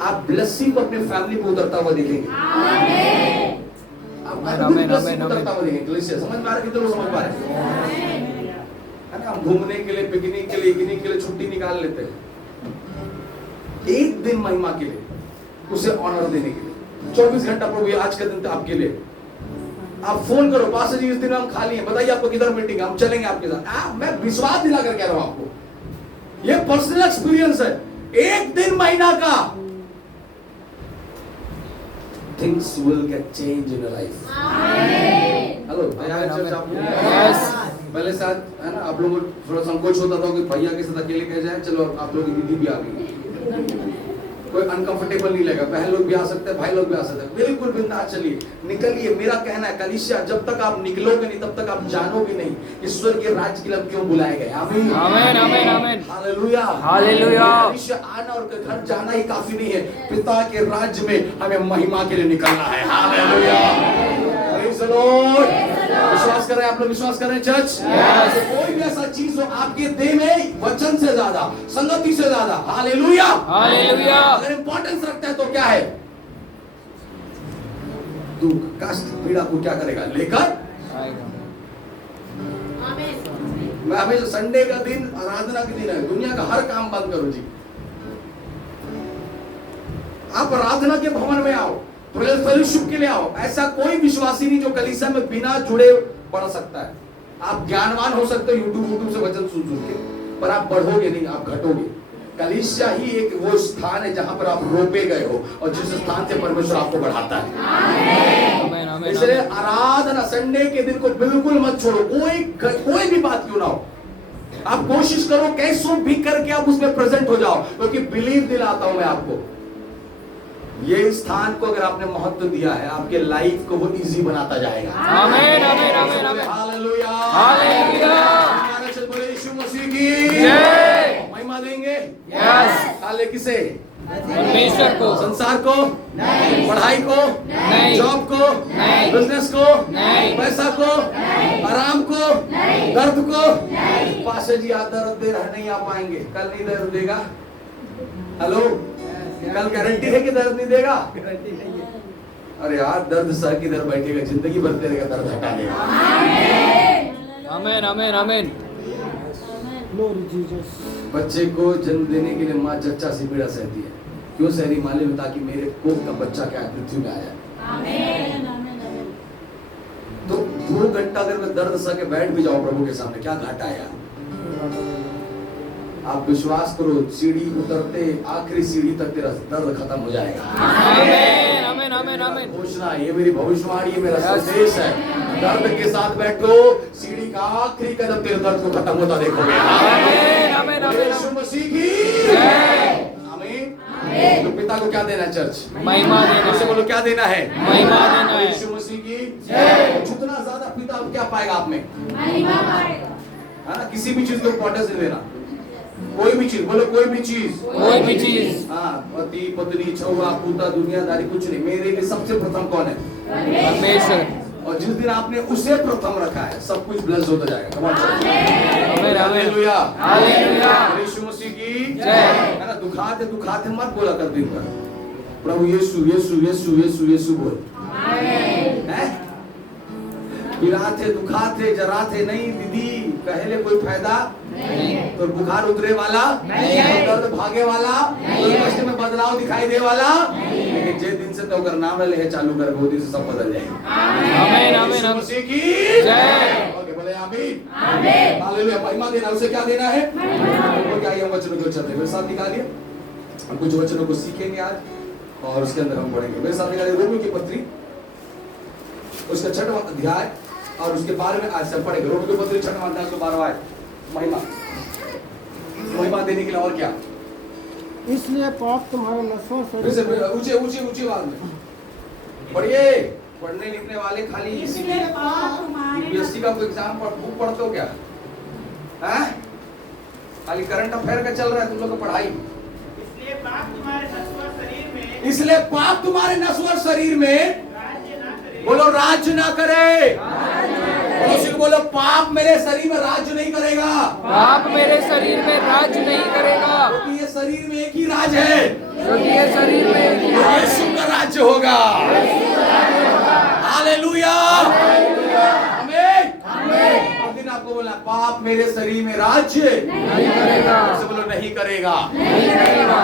आप ब्लेसिंग को अपने फैमिली को उतरता हुआ देखेंगे। आप ब्लेसिंग उतरता हुआ देखेंगे। ग्लेशियर समझ में आ रहा है? कितने लोग समझ पा रहे हैं? है ना, हम घूमने के लिए, पिकनिक के लिए छुट्टी निकाल लेते हैं, एक दिन महिमा के लिए, उसे ऑनर देने के लिए। 24 घंटा प्रभु आज का दिन तो आपके लिए। आप फोन करो, पास्टर जी इस दिन हम खाली हैं, बताइए आपको किधर मीटिंग है, हम चलेंगे आपके साथ। मैं विश्वास दिला कर कह रहा हूं आपको, ये पर्सनल एक्सपीरियंस है। एक दिन महीना का, things will get change in life. Hello, पहले साथ है ना, आप लोगों को थोड़ा संकोच होता था कि भैया के साथ अकेले कह जाए, चलो आप लोगों की दीदी भी आ गई, कोई अनकंफर्टेबल नहीं लगेगा, बहन लोग भी आ सकते हैं, भाई लोग भी आ सकते हैं, बिल्कुल बिंदास चलिए, निकलिए। मेरा कहना है कलीसिया, जब तक आप निकलोगे नहीं तब तक आप जानोगे नहीं ईश्वर के राज्य के लिए क्यों बुलाए गए। आमीन आमीन आमीन आमीन, हालेलुया हालेलुया। कलीसिया आना और घर जाना ही काफी नहीं है, पिता के राज्य में हमें महिमा के लिए निकलना है। Hallelujah, praise the Lord. विश्वास कर रहे हैं आप लोग? विश्वास कर रहे हैं चर्च? कोई भी ऐसा चीज हो आपके देह में, वचन से ज्यादा, संगति से ज्यादा, हालेलुया हालेलुया, अगर इंपॉर्टेंस रखता है तो क्या है? दुख कष्ट पीड़ा को क्या करेगा? लेकर आएगा। मैं हमेशा संडे का दिन आराधना के दिन है, दुनिया का हर काम बंद करो जी, आप आराधना के भवन में आओ, फेलोशिप के लिए आओ। ऐसा कोई विश्वासी नहीं जो कलीसिया में बिना जुड़े बढ़ सकता है। आप ज्ञानवान हो सकते हो यूट्यूब से वचन सुन के, पर आप बढ़ोगे नहीं, आप घटोगे। कलीसिया ही एक वो स्थान है जहां पर आप रोपे गए हो और जिस स्थान से परमेश्वर आपको बढ़ाता है। इसलिए आराधना संडे के दिन को बिल्कुल मत छोड़ो, कोई भी बात क्यों ना हो, आप कोशिश करो कैसों भी करके आप उसमें प्रेजेंट हो जाओ, क्योंकि बिलीव दिलाता हूं मैं आपको, ये स्थान को अगर आपने महत्व दिया है, आपके लाइफ को वो इजी बनाता जाएगा। आमीन आमीन आमीन आमीन, हालेलुया हालेलुया। बोले यीशु मसीह की जय। महिमा देंगे यस। हाले किसे? परमेश्वर को। संसार को नहीं, पढ़ाई को नहीं, जॉब को नहीं, बिजनेस को नहीं, पैसा को नहीं, आराम को नहीं, दर्द को नहीं। पास्टर जी आज दर्द दे रहे, नहीं आ पाएंगे, कल नहीं दर्द देगा। हेलो, कल गारंटी है कि दर्द नहीं देगा? गारंटी नहीं है। अरे यार, दर्द सह के इधर बैठेगा, जिंदगी भर तेरे का दर्द हटा देगा। आमीन आमीन आमीन। बच्चे को जन्म देने के लिए माँ जच्चा सी पीड़ा सहती है, क्यों सह रही? मालूम ताकि मेरे कोख का बच्चा क्या पृथ्वी में आया। तो 2 घंटा अगर मैं दर्द सह के बैठ भी जाऊं प्रभु के सामने, क्या घाटा है यार? आप विश्वास करो, सीढ़ी उतरते आखिरी सीढ़ी तक तेरा दर्द खत्म हो जाएगा। आमीन आमीन आमीन आमीन। घोषणा, ये मेरी भविष्यवाणी, ये मेरा संदेश है। दर्द के साथ बैठो, सीढ़ी का आखिरी कदम तेरे दर्द को खत्म होता देखोगे। आमीन आमीन आमीन। यीशु मसीह की जय। आमीन आमीन। तो पिता को क्या देना है चर्च? महिमा देना। उसे बोलो क्या देना है? महिमा देना है। यीशु मसीह की जय। जितना ज्यादा पिता क्या पाएगा आप में? महिमा पाएगा। है ना, किसी भी चीज को इंपॉर्टेंस नहीं देना, कोई भी चीज, बोलो कोई भी चीज, कोई भी चीज। हाँ, पति पत्नी छुआ पूता दुनियादारी कुछ नहीं, मेरे लिए सबसे प्रथम कौन है? परमेश्वर। और जिस दिन आपने उसे प्रथम रखा है, सब कुछ ब्लेस होता जाएगा। Hallelujah hallelujah. यीशु मसीह की जय। है ना, दुखाते मत बोला कर दिन भर, प्रभु यीशु यीशु यीशु यीशु यीशु बोल। आमीन। पिराथे दुखाथे जराथे नहीं दीदी, कहले कोई फायदा नहीं, तो बुखार उतरे वाला नहीं है, दर्द भागे वाला नहीं, तो कष्ट में बदलाव दिखाई दे वाला नहीं, लेकिन जे दिन से तो अगर नाम ले चालू कर वो दिन से सब बदल जाएगा। आमीन आमीन। मसीह की जय। ओके, बोले आमीन आमीन। हालेलुया। महिमा देना, उसे क्या देना है? वो क्या, हम वचनों को चलते मेरे साथ निकालिए, हम कुछ वचनों को सीखेंगे आज और उसके अंदर हम पढ़ेंगे। मेरे साथ निकालिए रोमियो की पत्री, उसका 6वां अध्याय और उसके 12वें आयत से पढ़ेंगे। रोमियो की पत्री 6वां अध्याय 12वां आयत। महिमा देने के लिए और क्या? इसलिए पाप तुम्हारे नश्वर शरीर ऊंचे ऊंचे ऊंचे आवाज में पढ़िए। पढ़ने लिखने वाले खाली इसीलिए यूपीएससी का कोई एग्जाम बुक पढ़ते हो क्या? हैं? खाली करंट अफेयर का चल रहा है तुम लोग का पढ़ाई। इसलिए पाप तुम्हारे नश्वर शरीर में, इसलिए पाप तुम्हारे नश्वर शरीर में बोलो राज्य ना करे। पड़ोसी को बोलो, पाप मेरे शरीर में राज्य नहीं करेगा, पाप मेरे शरीर में राज्य नहीं करेगा, क्योंकि ये शरीर में एक ही राज है, क्योंकि ये शरीर में यीशु का राज्य होगा। हालेलुया, आमीन। और दिन आपको बोला, पाप मेरे शरीर में राज्य नहीं करेगा, उससे बोलो, नहीं करेगा। नहीं करेगा।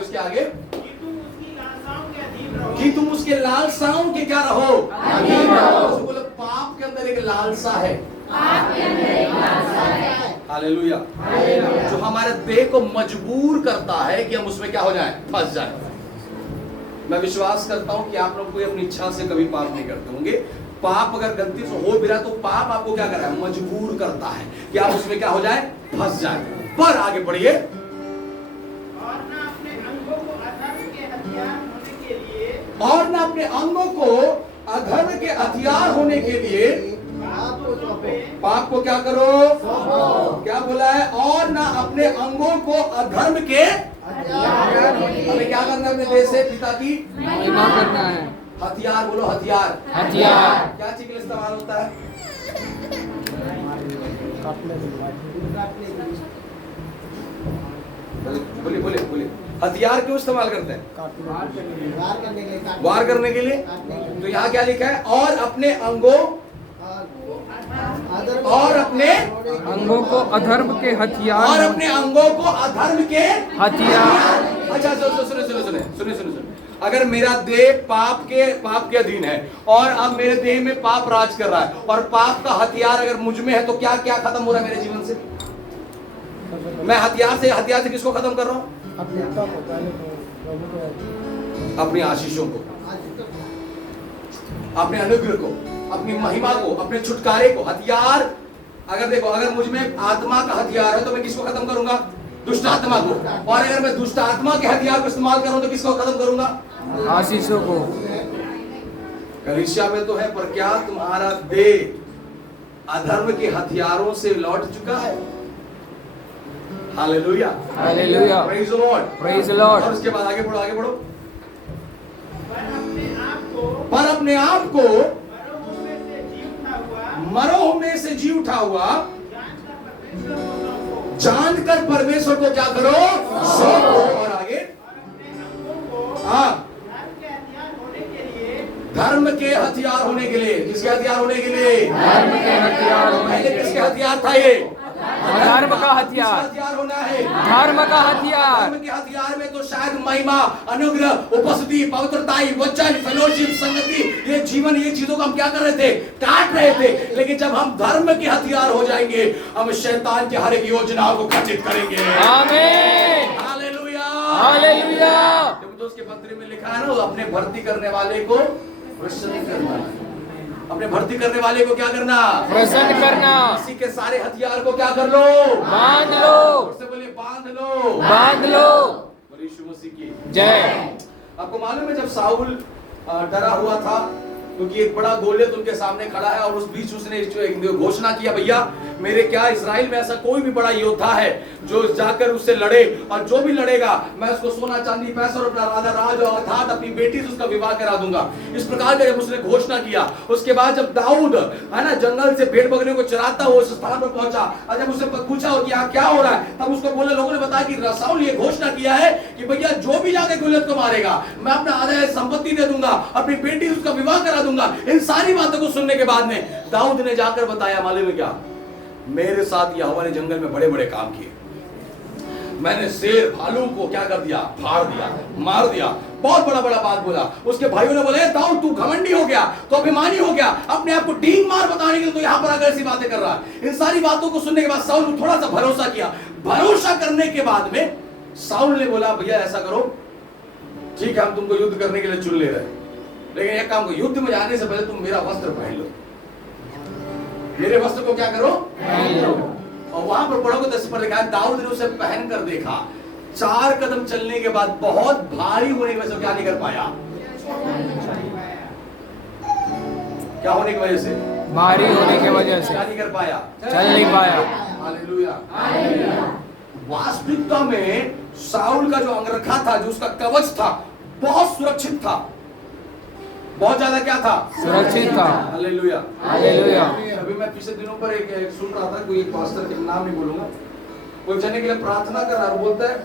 उसके आगे कि तुम उसकी लालसाओं के अधीन रहो। कि तुम उसके लालसाओं के क्या रहो, अधीन रहो। उससे बोलो, पाप के अंदर एक लालसा है। हालेलुया, जो हमारे देह को मजबूर करता है कि हम उसमें क्या हो जाए, फंस जाए। मैं विश्वास करता हूं कि आप लोग कोई अपनी इच्छा से कभी पाप नहीं करते होंगे। पाप अगर गलती से हो भी रहा तो पाप आपको क्या कर रहा है, मजबूर करता है कि आप उसमें क्या हो जाए, फंस जाए। पर आगे बढ़िए, और न अपने अंगों को अधर्म के हथियार होने के लिए और ना अपने अंगों को अधर्म के हथियार होने के लिए पाप को सौंपे। पाप को क्या करो, क्या बोला है, और ना अपने अंगों को अधर्म के हमें क्या करना है, अपने देश से पिता की महिमा करना है। हथियार, बोलो हथियार। हथियार क्या चीज के लिए इस्तेमाल होता है, काटने के बाद बोलिए बोलिए बोलिए, हथियार क्यों इस्तेमाल करते हैं, वार करने के लिए। तो यहाँ क्या लिखा है, और अपने अंगों और अपने अंगों को अधर्म के और हथियार, अपने अंगों को अधर्म के हथियार। अच्छा सुने, अगर मेरा देह पाप के अधीन है और अब मेरे देह में पाप राज कर रहा है और पाप का हथियार अगर मुझ में है, तो क्या क्या खत्म हो रहा है मेरे जीवन से। मैं हथियार से किसको खत्म कर रहा हूं, अपनेता को पहले तो प्रभु को अपनी आशीषों को, अपने अनुग्रह को, अपनी महिमा को, अपने छुटकारे को। हथियार अगर देखो, अगर मुझ में आत्मा का हथियार है तो मैं किसको खत्म करूंगा, दुष्ट आत्मा को। और अगर मैं दुष्ट आत्मा के हथियार को इस्तेमाल करूं तो किसको खत्म करूंगा, आशीषों को। कलीसिया में तो है, पर क्या तुम्हारा देह अधर्म के हथियारों से लौट चुका है। Hallelujah, hallelujah, praise the Lord, praise the Lord. और उसके बाद आगे बढ़ो। पर अपने आप को पर अपने आप को मरों में से जी उठा हुआ मरों में से जी उठा हुआ जानकर परमेश्वर को जानकर परमेश्वर को क्या करो, सौंपो। और आगे, अपने अंगों को हाँ, धर्म के हथियार होने के लिए। किसके हथियार होने के लिए, धर्म के हथियार होने पहले के किसके लिए। हथियार था ये, धर्म का हथियार, किसका हथियार होना है, धर्म का हथियार। धर्म के हथियार में तो शायद महिमा, अनुग्रह, उपस्थिति, पवित्रता, वचन, फेलोशिप, संगति, ये जीवन, ये चीजों को हम क्या कर रहे थे, काट रहे थे। लेकिन जब हम धर्म के हथियार हो जाएंगे, हम शैतान की हर एक योजनाओं को खंडित करेंगे। आमीन, हालेलुया, हालेलुया। तीमुथियुस के पत्र में लिखा है ना, अपने भर्ती करने वाले को प्रसन्न करना, अपने भर्ती करने वाले को क्या करना, प्रसन्न करना। इसी के सारे हथियार को क्या कर लो, बांध लो, उससे बोलिए बांध लो, बांध लो। बोलिए यीशु मसीह की जय। आपको मालूम है, जब साउल डरा हुआ था क्योंकि एक बड़ा गोलियत उनके सामने खड़ा है, और उस बीच उसने जो घोषणा किया, भैया मेरे क्या इस्राएल में ऐसा कोई भी बड़ा योद्धा है जो जाकर उससे लड़े, और जो भी लड़ेगा मैं उसको सोना चांदी पैसा और अपना राजा राज और अर्थात अपनी बेटी से उसका विवाह करा दूंगा। इस प्रकार का जब उसने घोषणा किया, उसके बाद जब दाऊद है ना जंगल से भेड़ बकरियों को चराता हुआ उस स्थान पर पहुंचा, और जब उससे पूछा कि यहाँ क्या हो रहा है, तब उसको बोले, लोगों ने बताया कि साउल ये घोषणा किया है कि भैया जो भी जाकर गोलियत को मारेगा, मैं अपना आधा संपत्ति दे दूंगा, अपनी बेटी से उसका विवाह करा दूंगा। इन सारी बातों को सुनने के बाद में दाऊद ने जाकर बताया, मालूम है क्या, मेरे साथ यहोवा ने जंगल में बड़े बड़े काम किए, मैंने शेर भालू को क्या कर दिया, फाड़ दिया, मार दिया, बहुत बड़ा बड़ा बात बोला। उसके भाइयों ने बोले, दाऊद तू घमंडी हो गया, तो अभिमानी हो गया, अपने आप को डींग मार बताने के लिए तो यहाँ पर आकर ऐसी बातें कर रहा है। इन सारी बातों को सुनने के बाद साउल ने थोड़ा सा भरोसा किया। भरोसा करने के बाद में साउल ने बोला, भैया ऐसा करो, ठीक है हम तुमको युद्ध करने के लिए चुन ले रहे हैं, लेकिन एक काम करो, युद्ध में जाने से पहले तुम मेरा वस्त्र पहन लो, मेरे वस्त्र को क्या करो, पहन लो। और वहां पर पढ़ोगे 10 पर लिखा है, दाऊद ने उसे पहन कर देखा, 4 कदम चलने के बाद बहुत भारी होने की वजह से क्या नहीं कर पाया, क्या होने की वजह से, भारी होने की वजह से क्या नहीं कर पाया, चल नहीं पाया। हालेलुया। वास्तविकता में साउल का जो अंगरखा था, जो उसका कवच था, बहुत सुरक्षित था, बहुत ज्यादा क्या था, सुरक्षित था। हालेलुया। हालेलुया। अभी मैं पिछले दिनों पर एक सुन रहा था, कोई एक पास्टर के नाम नहीं बोलूंगा, वो जने के लिए प्रार्थना कर रहा है, बोलता है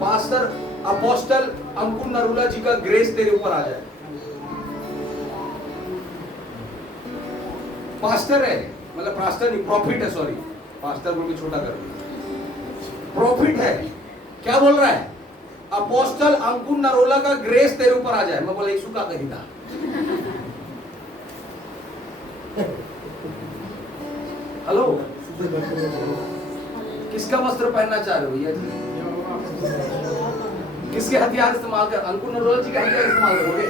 पास्टर अपोस्टल अंकुर नरूला जी का ग्रेस तेरे ऊपर आ जाए। पास्टर है, मतलब पास्टर नहीं, प्रॉफिट है, सॉरी पास्टर बोल के छोटा कर दिया, प्रॉफिट है। क्या बोल रहा है? अपोस्टल अंकुर नरोला का ग्रेस तेरे ऊपर आ जाए। मैं बोला यीशु का कहिदा। हेलो, किसका वस्त्र पहनना चाह रहे हो भैया जी? किसके हथियार इस्तेमाल कर? अंकुर नरोला जी का हथियार इस्तेमाल करोगे?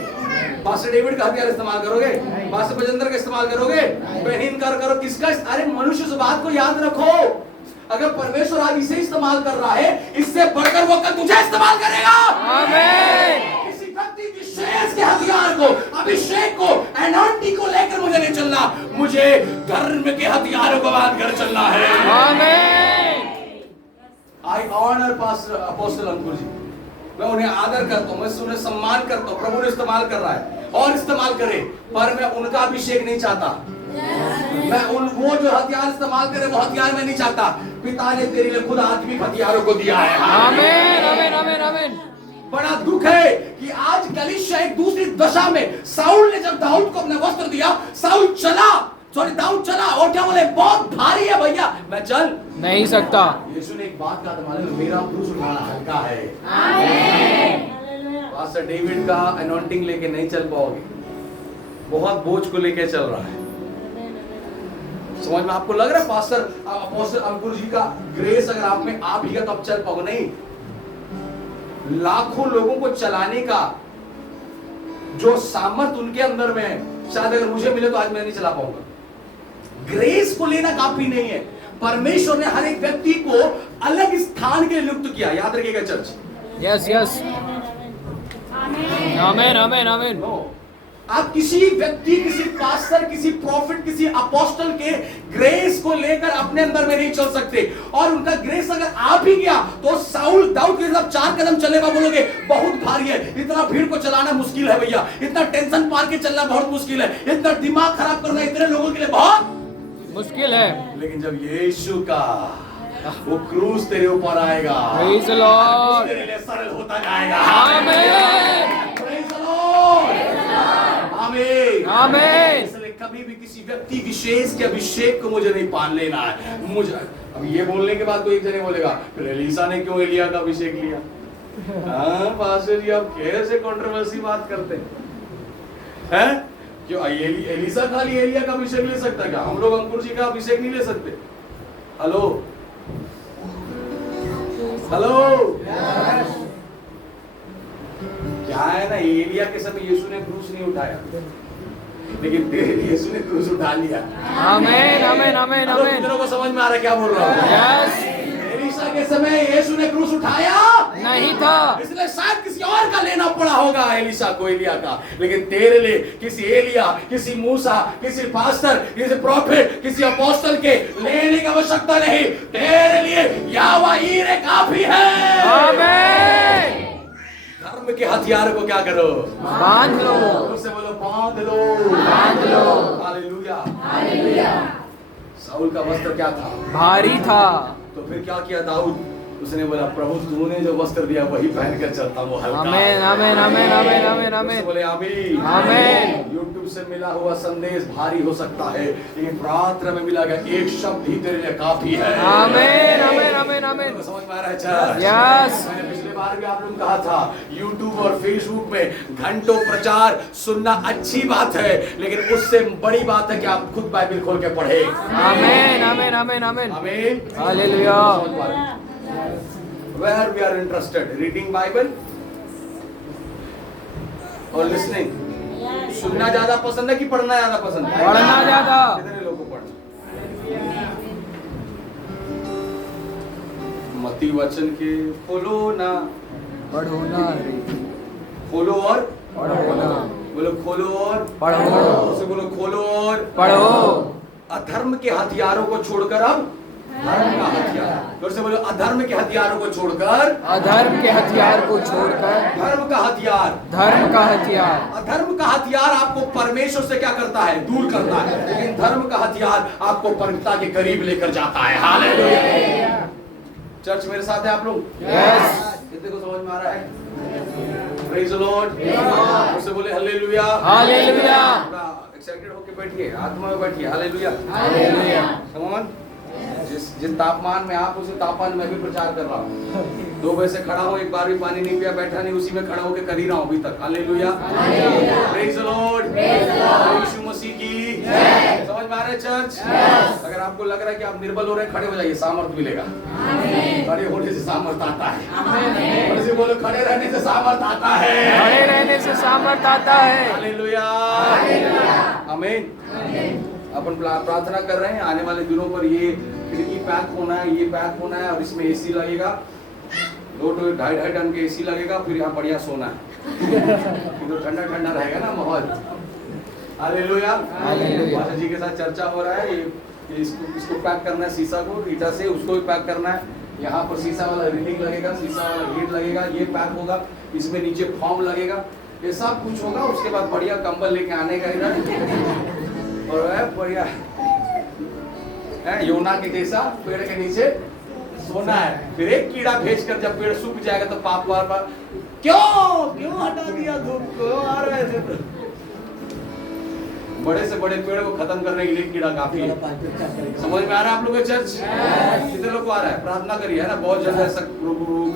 पास्टर डेविड का हथियार इस्तेमाल करोगे? पास्टर बजेंद्र का इस्तेमाल करोगे? बहन करो किसका? अरे मनुष्य, इस बात को याद रखो, अगर परमेश्वर आज इसे इस्तेमाल कर रहा है, इससे बढ़कर वो कल तुझे इस्तेमाल करेगा। आमीन। किसी व्यक्ति विशेष के हथियार को, अभिषेक को, एनॉइंटिंग को लेकर मुझे नहीं चलना, मुझे धर्म के हथियारों को बांध कर चलना है। आमीन। आई ऑनर पास्टर अपोस्टल अंकुर जी, मैं उन्हें आदर करता हूँ, मैं उन्हें सम्मान करता हूँ। प्रभु ने इस्तेमाल कर रहा है और इस्तेमाल करे, पर मैं उनका अभिषेक नहीं चाहता। मैं वो जो हथियार इस्तेमाल करे वो हथियार मैं नहीं चाहता। पिता ने तेरे लिए खुद आत्मिक हथियारों को दिया है। आमीन आमीन आमीन आमीन। बड़ा दुख है कि आज कलीसिया एक दूसरी दशा में। साउल ने जब दाऊद को अपना वस्त्र दिया, साउल चला, दाऊद चला और क्या बोले, बहुत भारी है भैया, मैं चल नहीं सकता। यीशु ने एक बात कहा था, मालूम, मेरा क्रूस उठाना हल्का है। पास्टर डेविड का अनॉइंटिंग लेके नहीं चल पाओगे, बहुत बोझ को लेके चल रहा है। समझ में आपको लग रहा है? पास्टर अपोस्टल अंकुर जी का ग्रेस अगर आप में आ भी गया तो आप चल पाओगे नहीं। लाखों लोगों को चलाने का जो सामर्थ उनके अंदर में है, शायद अगर मुझे मिले तो आज मैं नहीं चला पाऊंगा। ग्रेस को लेना काफी नहीं है। परमेश्वर ने हर एक व्यक्ति को अलग स्थान के लिए नियुक्त किया, याद रखिएगा चर्च। Yes yes. आमीन आमीन आमीन। आप किसी व्यक्ति, किसी पास्टर, किसी प्रॉफिट, किसी अपोस्टल के ग्रेस को लेकर अपने अंदर में नहीं चल सकते। और उनका ग्रेस अगर आ भी गया तो साउल दाऊद के साथ 4 कदम चलेगा, बोलोगे बहुत भारी है, इतना भीड़ को चलाना मुश्किल है भैया, इतना टेंशन पार के चलना बहुत मुश्किल है, इतना दिमाग खराब करना इतने लोगों के लिए बहुत मुश्किल है। लेकिन जब यीशु का वो क्रूस तेरे ऊपर आएगा, प्रेज़ द लॉर्ड, तेरे लिए सरल होता जाएगा। आमीन प्रेज़ द लॉर्ड, आमीन आमीन। इसलिए कभी भी किसी व्यक्ति विशेष के अभिषेक को मुझे नहीं पान लेना है। मुझे अब ये बोलने के बाद कोई एक जने बोलेगा, फिर एलीसा ने क्यों एलिया का अभिषेक लिया? हाँ पास्टर जी, आप कैसे कंट्रोवर्सी बात करते हैं? क्यों एलीसा खाली एलिया का अभिषेक ले सकता क्या? हम लोग अंकुर जी का अभिषेक नहीं ले सकते? हेलो हेलो, क्या है ना, एलिया के समय यीशु ने क्रूस नहीं उठाया, लेकिन यीशु ने क्रूस उठा लिया। आमीन आमीन आमीन आमीन। कितनों को समझ में आ रहा है क्या बोल रहा हूँ? यस। एलीसा के समय यीशु ने क्रूस उठाया नहीं था, इसलिए शायद किसी और का लेना पड़ा होगा एलीसा को, एलिया का। लेकिन तेरे लिए किसी एलिया, किसी मूसा, किसी पास्टर, किसी प्रॉफिट, किसी अपोस्टल के लेने की आवश्यकता नहीं। तेरे लिए यहोवा यीरे काफी है। आमीन। धर्म के हथियार को क्या करो? बांध लो। उससे बोलो बांध लो, बांध लो। Hallelujah hallelujah. साउल का वस्त्र क्या था? भारी था। तो फिर क्या किया दाऊद? उसने बोला, प्रभु तूने जो वस्त्र दिया वही पहनकर चलता हूँ, हल्का। आमीन आमीन आमीन आमीन आमीन आमीन। बोले आमीन आमीन। यूट्यूब से मिला हुआ संदेश भारी हो सकता है, लेकिन प्रार्थना में मिला गया एक शब्द ही तेरे लिए काफी है। आमीन आमीन आमीन आमीन। समझ में आ रहा है चर्च? यस। मैंने पिछले बार भी आप लोगों को कहा था, यूट्यूब और फेसबुक में घंटों प्रचार सुनना अच्छी बात है, लेकिन उससे बड़ी बात है कि आप खुद बाइबल खोल के पढ़े। आमीन आमीन आमीन आमीन आमीन hallelujah. Where we are interested, reading Bible और listening? सुनना ज्यादा पसंद है कि पढ़ना ज्यादा पसंद है? पढ़ना ज्यादा। कितने लोगों को पढ़ना? मत्ती वचन के खोलो ना, पढ़ो ना रे, खोलो और पढ़ो ना, बोलो खोलो और पढ़ो, उसे बोलो खोलो और पढ़ो। अधर्म के हथियारों को छोड़कर अब धर्म का हथियार। फिर से बोलो, अधर्म के हथियारों को छोड़कर, अधर्म के हथियार को छोड़कर धर्म का हथियार। धर्म का हथियार। अधर्म का हथियार आपको परमेश्वर से क्या करता है? दूर करता है। लेकिन धर्म का हथियार आपको परमपिता के करीब लेकर जाता है। हालेलुया। चर्च मेरे साथ है आप लोग? यस। कितने को समझ में आ रहा है? Praise the Lord. उससे बोले हालेलुया। हालेलुया। थोड़ा एक्साइटेड होके बैठिए, आत्मा में बैठिए। हालेलुया। हालेलुया। Come on. जिस तापमान में आप, उसी तापमान में मैं भी प्रचार कर रहा हूँ। 2 बजे से खड़ा हूँ, एक बार भी पानी नहीं पिया, बैठा नहीं, उसी में खड़ा होकर कर ही रहा हूँ अभी तक। हालेलुया। Praise the lord. यीशु मसीह की जय। समझ में आ रहा है चर्च? अगर आपको लग रहा है कि आप निर्बल हो रहे हैं, खड़े हो जाइए, सामर्थ मिलेगा। खड़े होने से सामर्थ आता है। और बोलो, खड़े रहने से सामर्थ आता है। खड़े रहने से सामर्थ आता है। हालेलुया। आमीन। अपन प्रार्थना कर रहे हैं, आने वाले दिनों पर ये खिड़की पैक होना है, ये पैक होना है, और इसमें एसी लगेगा, 2-2.5 टन के एसी लगेगा, फिर यहाँ बढ़िया सोना है। तो ठंडा ठंडा रहेगा ना माहौल। हालेलुया। पास्टर जी के साथ चर्चा हो रहा है, ये इसको पैक करना है, शीशा को ईटा से, उसको भी पैक करना है। यहाँ पर शीशा वाला रीडिंग लगेगा, शीशा वाला गेट लगेगा, ये पैक होगा, इसमें नीचे फॉर्म लगेगा, ये सब कुछ होगा। उसके बाद बढ़िया कंबल लेके आने का इधर, और बढ़िया है योना के जैसा पेड़ के नीचे सोना है। फिर एक कीड़ा भेजकर जब पेड़ सूख जाएगा तो पाप बार बार क्यों हटा दिया धूप को, आ रहे थे। बड़े से बड़े पेड़ को खत्म करने के लिए कीड़ा काफी है। समझ में आ रहा है आप लोग के चर्च? कितने लोग को आ रहा है? प्रार्थना करिए, है ना, बहुत जल्द ऐसा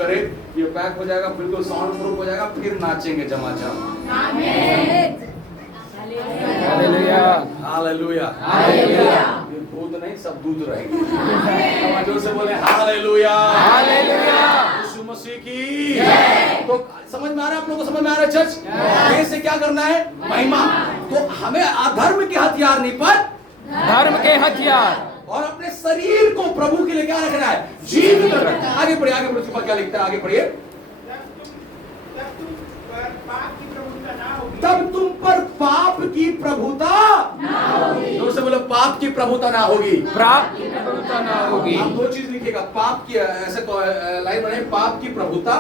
करे, ये पैक हो जाएगा, बिल्कुल साउंड प्रूफ हो जाएगा, फिर नाचेंगे जमाजम। आमीन। हालेलुया। हालेलुया। हालेलुया। ये भूत नहीं, सब दूध रहेंगे। जोर से बोले हालेलुया। हालेलुया। यीशु मसीह की जय। तो समझ में आ रहा है आप लोगों को? समझ में आ रहा है चर्च? कैसे क्या करना है? महिमा। तो हमें अधर्म के हथियार नहीं, पर धर्म के हथियार, और अपने शरीर को प्रभु के लिए क्या रखना है? जीवित रखना। आगे पढ़िए, आगे पढ़िए, उसके बाद क्या लिखता है? आगे पढ़िए। तब तुम पर पाप की प्रभुता ना होगी। जोर से बोलो, पाप की प्रभुता ना होगी। पाप की प्रभुता ना होगी। आप 2 चीज लिखिएगा, पाप की, ऐसे तो लाइन बने, पाप की प्रभुता,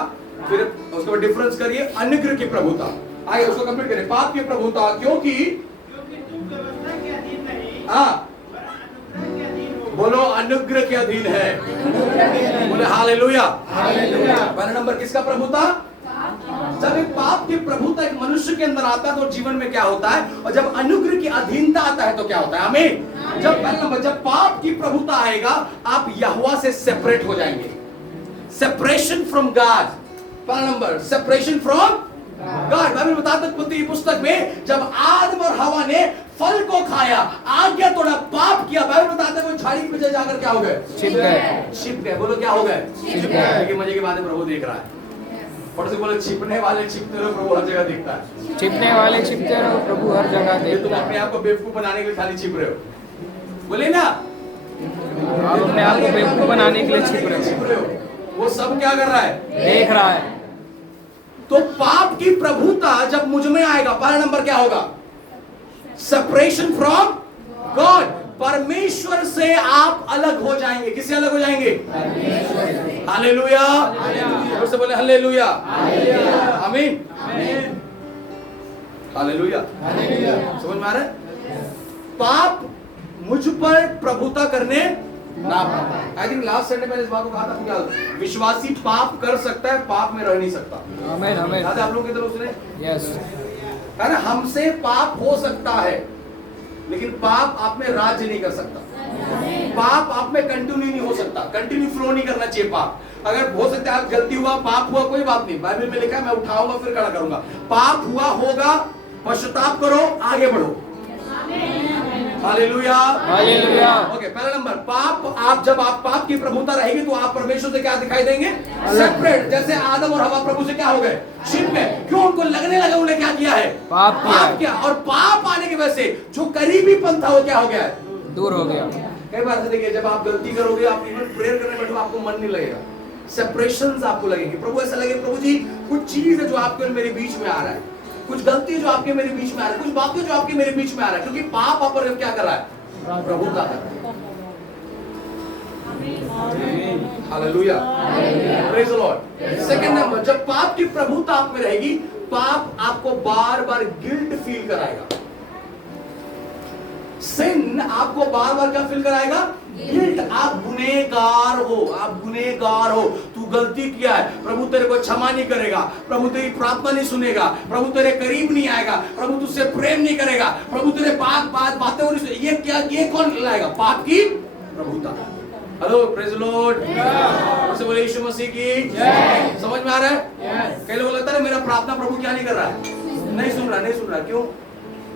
फिर उसके बाद डिफरेंस करिए, अनुग्रह की प्रभुता। आगे उसको कंप्लीट करिए, पाप की प्रभुता, क्योंकि तुम व्यवस्था के अधीन नहीं, हाँ पर अनुग्रह के अधीन हो। बोलो, अनुग्रह के अधीन है। बोले हालेलुया। पहला नंबर किसका प्रभुता? जब एक पाप की प्रभुता एक मनुष्य के अंदर आता है तो जीवन में क्या होता है, और जब अनुग्रह की अधीनता आता है तो क्या होता है? आमीन। जब पहला नंबर, जब पाप की प्रभुता आएगा, आप यहोवा से सेपरेट हो जाएंगे। Separation from God. पहला नंबर, सेपरेशन फ्रॉम गॉड। बाइबल बताता है पुस्तक में, जब आदम और हवा ने फल को खाया, आज्ञा तोड़ा, पाप किया, बाइबल बताता है वो झाड़ी के पीछे जाकर क्या हो गए? छिप गए। छिप गए। बोलो क्या हो गए? छिप गए। लेकिन मजे की बात है, प्रभु देख रहा है। और से बोले, छिपने वाले छिपते रहो, प्रभु हर जगह दिखता है। छिपने वाले छिपते रहो, प्रभु हर जगह ये तुम देखता है। अपने आप को बेवकूफ बनाने के लिए खाली छिप रहे हो, बोले ना, आप अपने आप को बेवकूफ बनाने के लिए छिप रहे हो। वो सब क्या कर रहा है? देख रहा है। तो पाप की प्रभुता जब मुझ में आएगा, पहला नंबर क्या होगा? Separation from God. परमेश्वर से आप अलग हो जाएंगे। किससे अलग हो जाएंगे? हालेलुया। जोर से बोले हालेलुया। आमीन। हालेलुया। समझ में आ रहा है? पाप मुझ पर प्रभुता करने ना पाए। आई थिंक लास्ट संडे मैंने इस बात को कहा था, क्या विश्वासी पाप कर सकता है, पाप में रह नहीं सकता। आमीन। आमीन। याद है आप लोगों की तरफ सुने? यस। है ना, हमसे पाप हो सकता है, लेकिन पाप आप में राज्य नहीं कर सकता। पाप आप में कंटिन्यू नहीं हो सकता, कंटिन्यू फ्लो नहीं करना चाहिए पाप। अगर हो सकता है आप गलती हुआ, पाप हुआ, कोई बात नहीं, बाइबल में लिखा है मैं उठाऊंगा फिर खड़ा करूंगा। पाप हुआ होगा, पश्चाताप करो, आगे बढ़ो। हालेलुया। हालेलुया। ओके, पहला नंबर, पाप, जब आप पाप की प्रभुता रहेगी तो आप परमेश्वर से क्या दिखाई देंगे? सेपरेट। जैसे आदम और हवा प्रभु से क्या हो गए? छिप गए। क्यों? उनको लगने लगा उन्हें क्या किया है? पाप किया। और पाप आने की वजह से जो करीबी पंथ था वो क्या हो गया है? दूर हो गया। कई बार ऐसा देखिए, जब आप गलती करोगे, आप इवन प्रेयर करने बैठो, आपको मन नहीं लगेगा, सेपरेशंस आपको लगेंगे। प्रभु ऐसा लगे, प्रभु जी कुछ चीज है जो आपके और मेरे बीच में आ रहा है, कुछ गलती जो आपके मेरे बीच में आ रहा है, कुछ बातें जो आपके मेरे बीच में आ रहा है, क्योंकि पाप आप पर क्या कर रहा है? प्रभु का कर रहा है। Hallelujah, praise the Lord. Second number, जब पाप की प्रभुता आप में रहेगी, पाप आपको बार बार गिल्ट फील कराएगा। सिन आपको बार बार क्या फील कराएगा? गिल्ट। आप गुनहगार हो, आप गुनहगार हो, तू गलती किया है, प्रभु तेरे को क्षमा नहीं करेगा, प्रभु तेरी प्रार्थना नहीं सुनेगा, प्रभु तेरे करीब नहीं आएगा, प्रभु तुझसे प्रेम नहीं करेगा, प्रभु तेरे बातें और ये क्या, ये कौन लाएगा? पाप की प्रभुता। हेलो, प्रेज द लॉर्ड, से बोले यीशु मसीह की जय। समझ में आ रहा है? कई लोगों को लगता है मेरा प्रार्थना प्रभु क्या नहीं कर रहा है, नहीं सुन रहा। क्यों?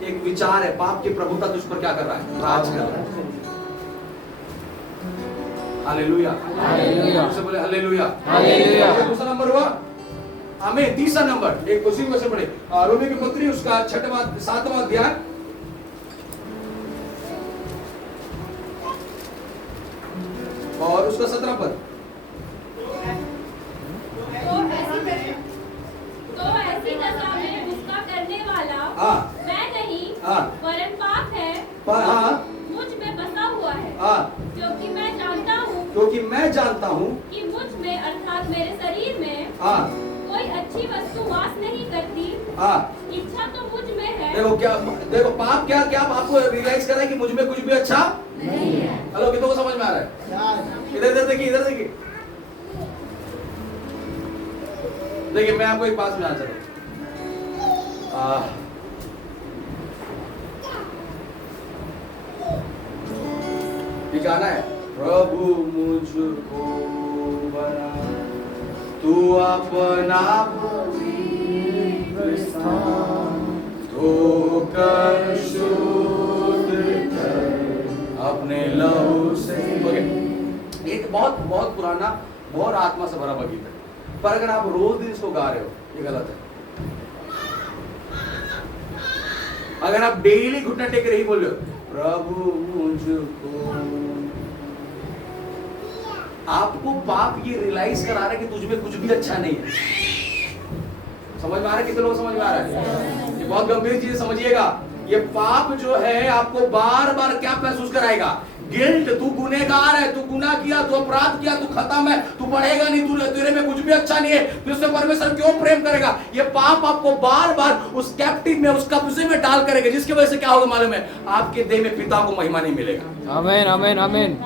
एक विचार है, पाप की प्रभुता तुझ पर क्या कर रहा है? राज कर रहा है। हालेलुया, हालेलुया, से बोले हालेलुया, हालेलुया। दूसरा नंबर हुआ हमें। तीसरा नंबर एक उसी में से पढ़े, रोमी की पत्री उसका 7वां अध्याय और उसका 17 पद। तो ऐसी दशा में उसका करने वाला हाँ, मैं नहीं, हाँ, वरन पाप है, हाँ, मुझ में बसा हुआ है। हाँ, क्योंकि मैं जानता हूँ कि मुझ में अर्थात मेरे शरीर में हाँ, कोई अच्छी वस्तु वास नहीं करती। हाँ। इच्छा तो मुझ में है। देखो पाप क्या आपको रियलाइज कर रहा है कि मुझ में कुछ भी अच्छा नहीं है। हेलो, कितनों को समझ में आ रहा है? इधर देखिए। देखिए, मैं आपको एक बात समझाना चाहता हूँ। ये गाना है, प्रभु मुझको बना तू अपना पवित्र स्थान, धोकर शुद्ध कर अपने लहू से। एक बहुत पुराना, बहुत आत्मा से भरा गीत है, पर अगर आप रोज दिन इसको गा रहे हो, ये गलत है। अगर आप डेली घुटना टेक रही बोल रहे हो, प्रभु मुझको, आपको पाप ये रियलाइज करा रहा है कि तुझ में कुछ भी अच्छा नहीं है। समझ में आ रहा है? कितने लोग समझ में आ रहा है? ये बहुत गंभीर चीज समझिएगा। ये पाप जो है आपको बार बार क्या महसूस कराएगा? गिल्ट। तू गुनहगार है, तू गुनाह किया, तू अपराध किया, तू खत्म है, तू पढ़ेगा नहीं, तू तेरे में कुछ भी अच्छा नहीं है, तुझसे परमेश्वर क्यों प्रेम करेगा? ये पाप आपको बार बार उस कैप्टिव में, उस कब्जे में डाल करेगा, जिसकी वजह से क्या होगा मालूम है? आपके देह में पिता को महिमा नहीं मिलेगा। आमीन, आमीन, आमीन,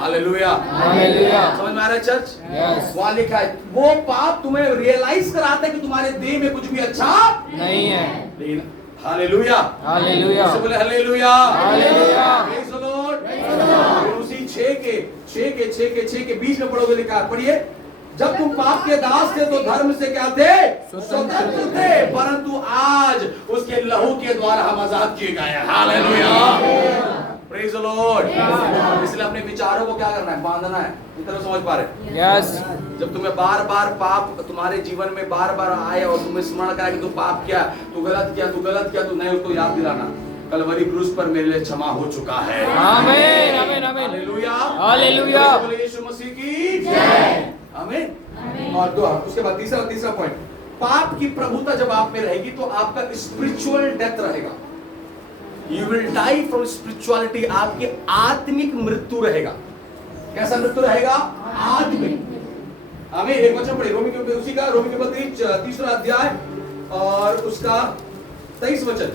हालेलुया, हालेलुया। समझ में आ रहा है चर्च? यस। वहां लिखा है, वो पाप तुम्हें रियलाइज कराता है कि तुम्हारे देह में कुछ भी अच्छा नहीं है। लेकिन हालेलुया, हालेलुया, से बोले hallelujah, hallelujah. Praise the Lord. फिर उसी 6 के बीच में पढ़ोगे, लिखा है, पढ़िए, जब तुम पाप के दास थे तो धर्म से क्या थे? स्वतंत्र थे, परंतु आज उसके लहू के द्वारा हम आजाद किए गए हैं। Hallelujah, praise the Lord. इसलिए अपने विचारों को क्या करना है? बांधना है। इतना समझ पा रहे? यस। जब तुम्हें बार बार पाप तुम्हारे जीवन में बार बार आए और तुम्हें स्मरण कराए कि तू पाप किया, तू गलत किया, तू नहीं, उसको याद दिलाना, कलवरी क्रूस पर मेरे लिए क्षमा हो चुका है। आमीन, आमीन, आमीन। Hallelujah, hallelujah. बोले यीशु मसीह की जय। आमीन। और दो, उसके बाद तीसरा पॉइंट, पाप की प्रभुता जब आप में रहेगी तो आपका स्पिरिचुअल डेथ रहेगा। You will die from spirituality। आपकी आत्मिक मृत्यु रहेगा। कैसा मृत्यु रहेगा? आत्मिक। हमें एक वचन पढ़े, रोमी की पत्री 3 अध्याय और उसका 23 वचन,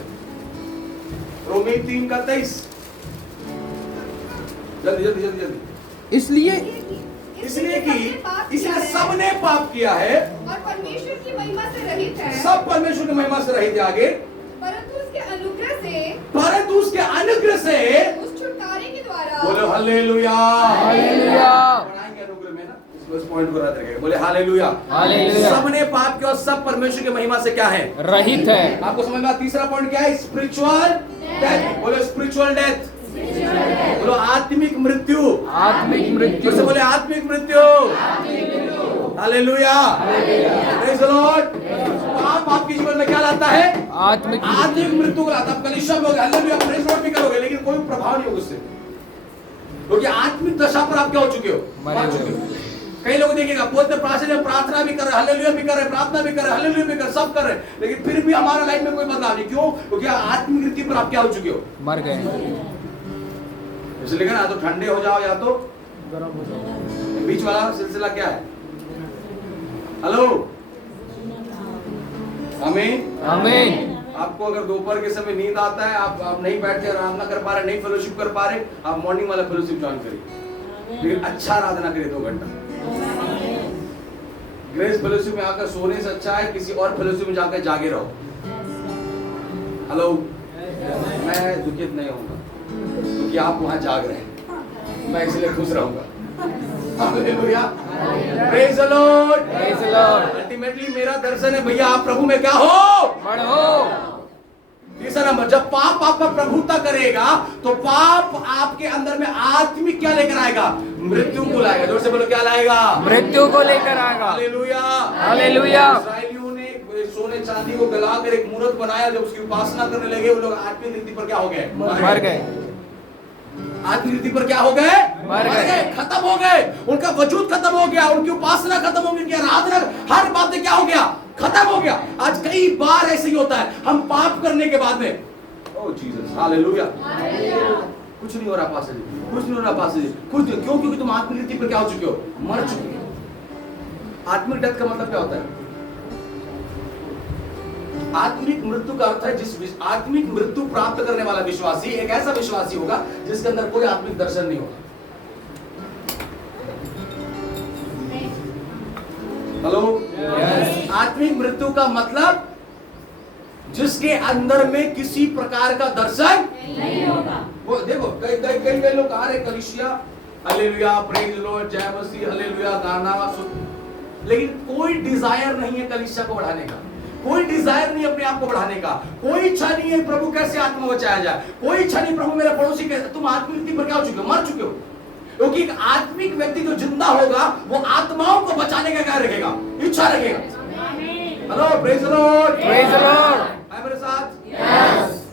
रोमी 3 का 23। जल्दी। इसलिए सबने पाप किया है और परमेश्वर की महिमा से रहित है। सब परमेश्वर की महिमा से रहित है। आगे, परंतु उसके अनुग्रह से उस छुटकारे के द्वारा। बोलो हालेलुया, हालेलुया। बढ़ाएंगे अनुग्रह में ना, इस पॉइंट को याद रखिएगा। बोले हालेलुया, हालेलुया। सबने पाप किया और सब परमेश्वर की महिमा से क्या है? रहित है। आपको समझ में आया? तीसरा पॉइंट क्या है? Spiritual death. बोलो स्पिरिचुअल डेथ। बोलो आत्मिक मृत्यु। आत्मिक मृत्यु। बोले आत्मिक मृत्यु। Hallelujah, praise the Lord. पाप आपके जीवन में क्या लाता है? आत्मिक मृत्यु को लाता है। आप कलीसिया में होगे, हालेलुया, प्रेज़ लॉर्ड भी करोगे, लेकिन कोई प्रभाव नहीं होगा उससे, क्योंकि आत्मिक दशा पर आप क्या हो चुके हो? मर चुके हो। कई लोग देखिएगा, बोलते प्रार्थना भी कर रहे, हालेलुया भी कर रहे, प्रार्थना भी कर रहे, हालेलुया भी कर रहे, सब कर रहे, लेकिन फिर भी हमारा लाइफ में कोई बदलाव नहीं। क्यों? क्योंकि आत्मिक मृत्यु पर आप क्या हो चुके हो? मर गए। इसलिए ना, तो ठंडे हो जाओ या तो गर्म हो जाएगा। बीच वाला सिलसिला क्या है? हेलो, आमीन। आमीन। आपको अगर दोपहर के समय नींद आता है, आप नहीं बैठ के आराम ना कर पा रहे, नहीं फेलोशिप कर पा रहे, आप मॉर्निंग वाला फेलोशिप ज्वाइन करिए, लेकिन अच्छा आराधना करिए 2 घंटा। ग्रेस फेलोशिप में आकर सोने से अच्छा है किसी और फेलोशिप में जाकर जागे रहो। हेलो, मैं दुखित नहीं होऊंगा क्योंकि आप वहां जाग रहे हैं, मैं इसलिए खुश रहूंगा। Hallelujah, praise the Lord, praise the Lord. Ultimately मेरा दर्शन है भैया, आप प्रभु में क्या हो? बढ़ो। तीसरा नंबर, जब पाप आप पर प्रभुता करेगा तो पाप आपके अंदर में आत्मिक क्या लेकर आएगा? मृत्यु को लाएगा। जोर से बोलो, क्या लाएगा? मृत्यु को लेकर आएगा। Hallelujah, hallelujah. इस्राएलियों ने सोने चांदी को गलाकर एक मूर्त बनाया, जब उसकी उपासना करने लगे वो लोग आत्मिक रीति पर क्या हो गए? मर गए। आत्मिक रीति पर क्या हो गए? मर गए, खत्म हो गए। उनका वजूद खत्म हो गया, उनकी उपासना खत्म हो गई, उनकी आराधना, हर बातें क्या हो गया? खत्म हो गया। आज कई बार ऐसे ही होता है, हम पाप करने के बाद में ओह जीसस, हालेलुया, कुछ नहीं हो रहा पास्टर जी, कुछ नहीं हो रहा पास्टर जी, कुछ नहीं। क्यों? क्योंकि तुम आत्मिक रीति पर क्या हो चुके हो? मर चुके हो। आत्मिक डेथ का मतलब क्या होता है? आत्मिक मृत्यु का अर्थ है जिस आत्मिक मृत्यु प्राप्त करने वाला विश्वासी एक ऐसा विश्वासी होगा जिसके अंदर कोई आत्मिक दर्शन नहीं होगा। हेलो, आत्मिक मृत्यु का मतलब जिसके अंदर में किसी प्रकार का दर्शन नहीं होगा। वो देखो, कई लोग आ रहे कलीसिया, हालेलुया, प्रेज द लॉर्ड, जय मसीह, हालेलुया, गाना सुन, लेकिन कोई डिजायर नहीं है कलीसिया को बढ़ाने का, कोई डिजायर नहीं अपने आप को बढ़ाने का, कोई इच्छा नहीं है प्रभु कैसे आत्मा बचाया जाए, कोई इच्छा नहीं प्रभु मेरा पड़ोसी कैसे। तुम आत्मिक रीति पर क्या हो चुके हो? मर चुके हो। क्योंकि एक आत्मिक व्यक्ति जो जिंदा होगा वो आत्माओं को बचाने का क्या रखेगा? इच्छा रखेगा। Hello, praise the Lord, praise the Lord. है मेरे साथ? यस।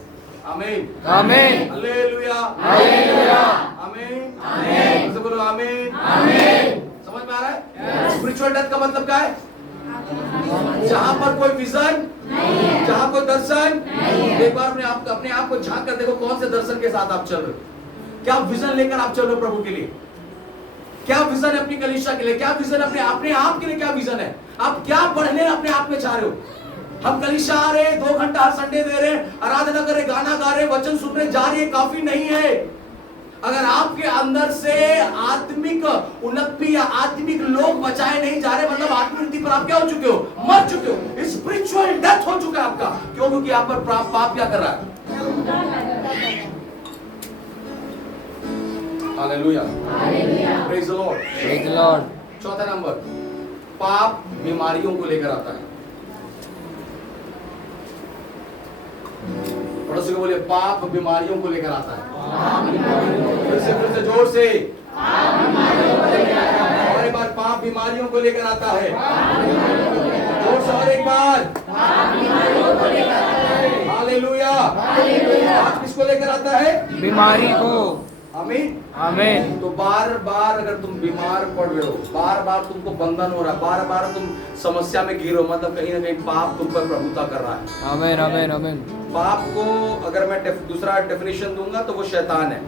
आमीन, आमीन। Hallelujah, hallelujah. आमीन, आमीन। सबसे बोलो आमीन। आमीन। समझ में आ रहा है? स्पिरिचुअल डेथ का मतलब क्या है? जहां पर कोई विजन नहीं है, जहां कोई दर्शन नहीं है। एक बार अपने आप को झांक कर देखो, कौन से दर्शन के साथ आप चल रहे हो? क्या विजन लेकर आप चल रहे हो प्रभु के लिए? क्या विजन है अपनी कलीसिया के लिए? क्या विजन अपने आप के लिए? क्या विजन है? आप क्या बढ़ने अपने आप में चाह रहे हो? हम कलीसिया आ रहे, 2 घंटा हर संडे दे रहे, आराधना कर रहे, गाना गा रहे, वचन सुन रहे, जा रहे, काफी नहीं है। अगर आपके अंदर से आत्मिक उन्नति या आत्मिक लोग बचाए नहीं जा रहे, मतलब आत्मिक रीति पर आप क्या हो चुके हो? मर चुके हो। स्पिरिचुअल डेथ हो चुका है आपका। क्यों? क्योंकि आप पर पाप क्या कर रहा है? Hallelujah, praise the Lord, praise the Lord. चौथा नंबर, पाप बीमारियों को लेकर आता है। पड़ोसी को बोलिए, पाप बीमारियों को लेकर आता है। फिर से जोर से, और एक बार, पाप बीमारियों को लेकर आता है। जोर से और एक बार, हालेलुया। पाप किसको लेकर आता है? बीमारी को। आमीन, आमीन। तो बार बार अगर तुम बीमार पड़ रहे हो, बार बार तुमको बंधन हो रहा है, बार बार तुम समस्या में गिरो, मतलब कहीं ना कहीं पाप तुम पर प्रभुता कर रहा है। आमीन, आमीन, आमीन। पाप को अगर मैं दूसरा डेफिनेशन दूंगा तो वो शैतान है।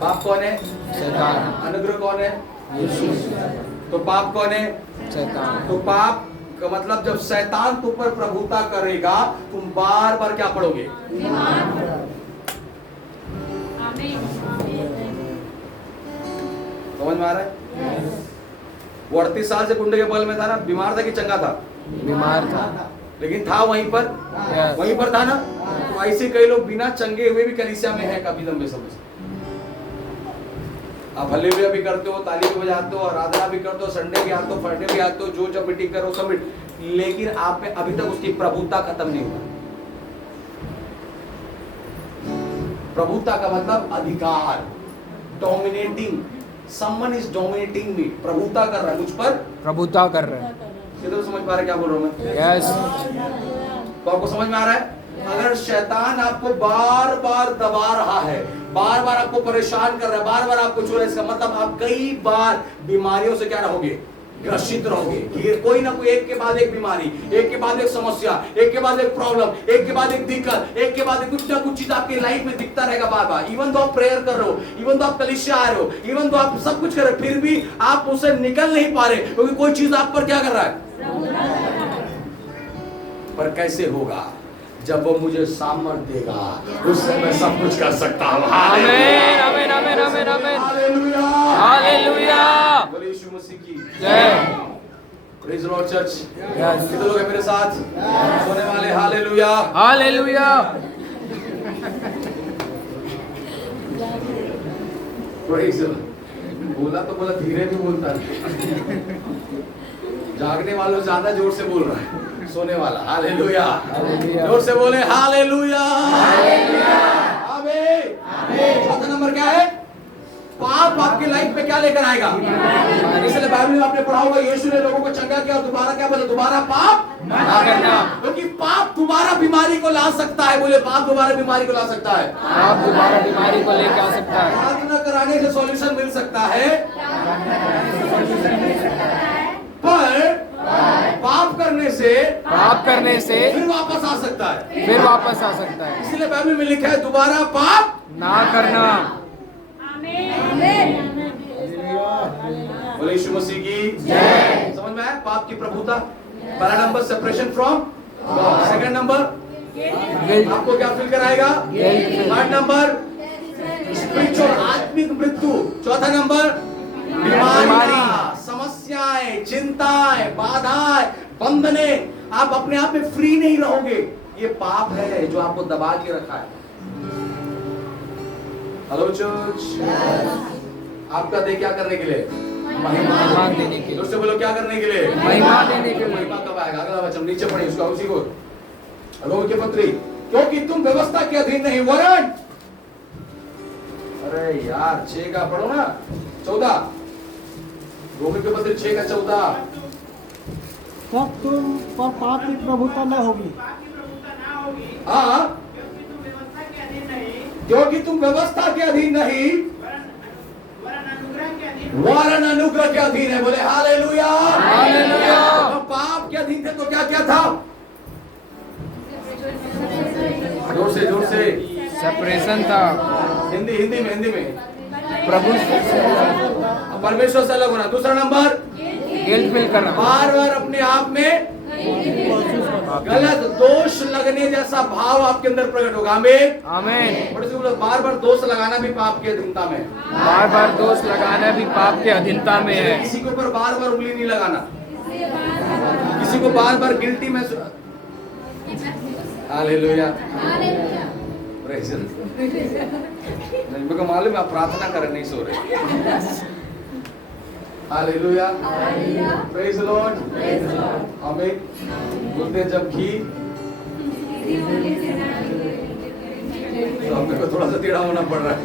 पाप कौन है? शैतान। अनुग्रह कौन है? तो पाप कौन है? शैतान। तो पाप का मतलब जब शैतान तुम पर प्रभुता करेगा, तुम बार बार क्या पढ़ोगे? समझ में आ रहा है? वो 38 साल से कुंडे के बल में था ना, बीमार था कि चंगा था? बीमार था, लेकिन था वहीं पर, वहीं पर था ना। तो ऐसे कई लोग बिना चंगे हुए भी कलीसिया में है काफी लंबे समय से। आप हल्लेलुया भी करते हो, ताली भी बजाते हो, आराधना भी करते हो, संडे भी आते हो, फ्राइडे भी आते हो, जो जब मीटिंग करो सब, लेकिन आप में अभी तक उसकी प्रभुता खत्म नहीं हुआ। प्रभुता का मतलब अधिकार, डोमिनेटिंग। समवन इज डोमिनेटिंग मी, प्रभुता कर रहा है मुझ पर, प्रभुता कर रहे हैं। किधर समझ पा रहे क्या बोल रहा हूं मैं? यस। तो आपको समझ में आ रहा है? अगर शैतान आपको बार बार दबा रहा है, बार बार आपको परेशान कर रहा है, बार बार आपको छू रहा है, इसका मतलब आप कई बार बीमारियों से क्या रहोगे? ग्रसित रहोगे। ये कोई ना कोई एक के बाद एक बीमारी, एक के बाद एक समस्या, एक के बाद एक प्रॉब्लम, एक के बाद एक दिक्कत, एक के बाद एक कुछ ना कुछ चीज आपकी लाइफ में दिखता रहेगा बार बार। इवन तो आप प्रेयर कर रहे हो, इवन तो आप कलीसिया आ रहे हो, इवन तो आप सब कुछ कर रहे हो, फिर भी आप उससे निकल नहीं पा रहे क्योंकि कोई चीज आप पर क्या कर रहा है। पर कैसे होगा? जब वो मुझे सामर्थ देगा, उससे मैं सब कुछ कर सकता हूँ। आमीन आमीन आमीन आमीन आमीन हालेलुया हालेलुया। बोले यीशु मसीह की जय। Praise the Lord church. कितने लोग हैं मेरे साथ सोने वाले? Hallelujah hallelujah. Praise the Lord. बोला तो बोला, धीरे भी बोलता है। जागने वालों ज्यादा जोर से बोल रहा है, सोने वाला हालेलुया जोर से बोले हालेलुया आमीन। चौथा नंबर क्या है? पाप आपकी लाइफ में क्या लेकर आएगा? इसलिए बाइबल में आपने पढ़ा होगा, यीशु ने लोगों को चंगा किया और दोबारा क्या बोला? दोबारा पाप ना करना। क्योंकि पाप दोबारा बीमारी को ला सकता है। बोले पाप दोबारा बीमारी को ला सकता है। आप दोबारा बीमारी को लेके आ सकता है। प्रार्थना कराने से सॉल्यूशन मिल सकता है, पर पाप करने से फिर वापस आ सकता है। फिर वापस आ सकता है। इसलिए बाइबल में लिखा है दोबारा पाप ना करना। बोले यीशु मसीह की जय। समझ में आया? पाप की प्रभुता। पहला नंबर separation from God. Second number आपको क्या फील कराएगा? थर्ड नंबर स्पिरिचुअल आत्मिक मृत्यु। चौथा नंबर बीमारियां, समस्याएं, चिंताएं, बाधाएं, बंधने। आप अपने आप में फ्री नहीं रहोगे। ये पाप है जो आपको दबा के रखा है। Hello church. आपका दे क्या करने के लिए? महिमा देने के लिए। उससे बोलो क्या करने के लिए? महिमा देने के लिए। महिमा कब आएगा? अगला वचन नीचे पढ़िए उसका, उसी को। रोम के पत्री, क्योंकि तुम व्यवस्था के अधीन नहीं वरन, अरे यार 6 का पढ़ो ना, 14। रोमी के पत्र 6 का 14। तब तुम पर पाप की प्रभुता न होगी। हाँ, क्योंकि तुम व्यवस्था के अधीन नहीं वरन अनुग्रह के अधीन है। बोले हालेलुया हालेलुया। तो पाप के अधीन थे तो क्या क्या था? जोर से सेपरेशन था। हिंदी में प्रभु परमेश्वर से अलग होना। दूसरा नंबर गिल्ट फील करना। बार बार अपने आप में गलत दोष लगने जैसा भाव आपके अंदर प्रकट होगा। आमीन आमीन। बार बार दोष लगाना भी पाप की अधीनता में। बार बार दोष लगाना भी पाप के अधीनता में है। किसी के ऊपर बार बार उंगली नहीं लगाना, किसी को बार बार गिल्टी में। Hallelujah praise the Lord. मेरे को मालूम है आप प्रार्थना कर नहीं सो रहे। हालेलुया प्रेज़ द लॉर्ड आमीन। बोलते हैं जब घी तो अपने को थोड़ा सा टेढ़ा होना पड़ रहा है।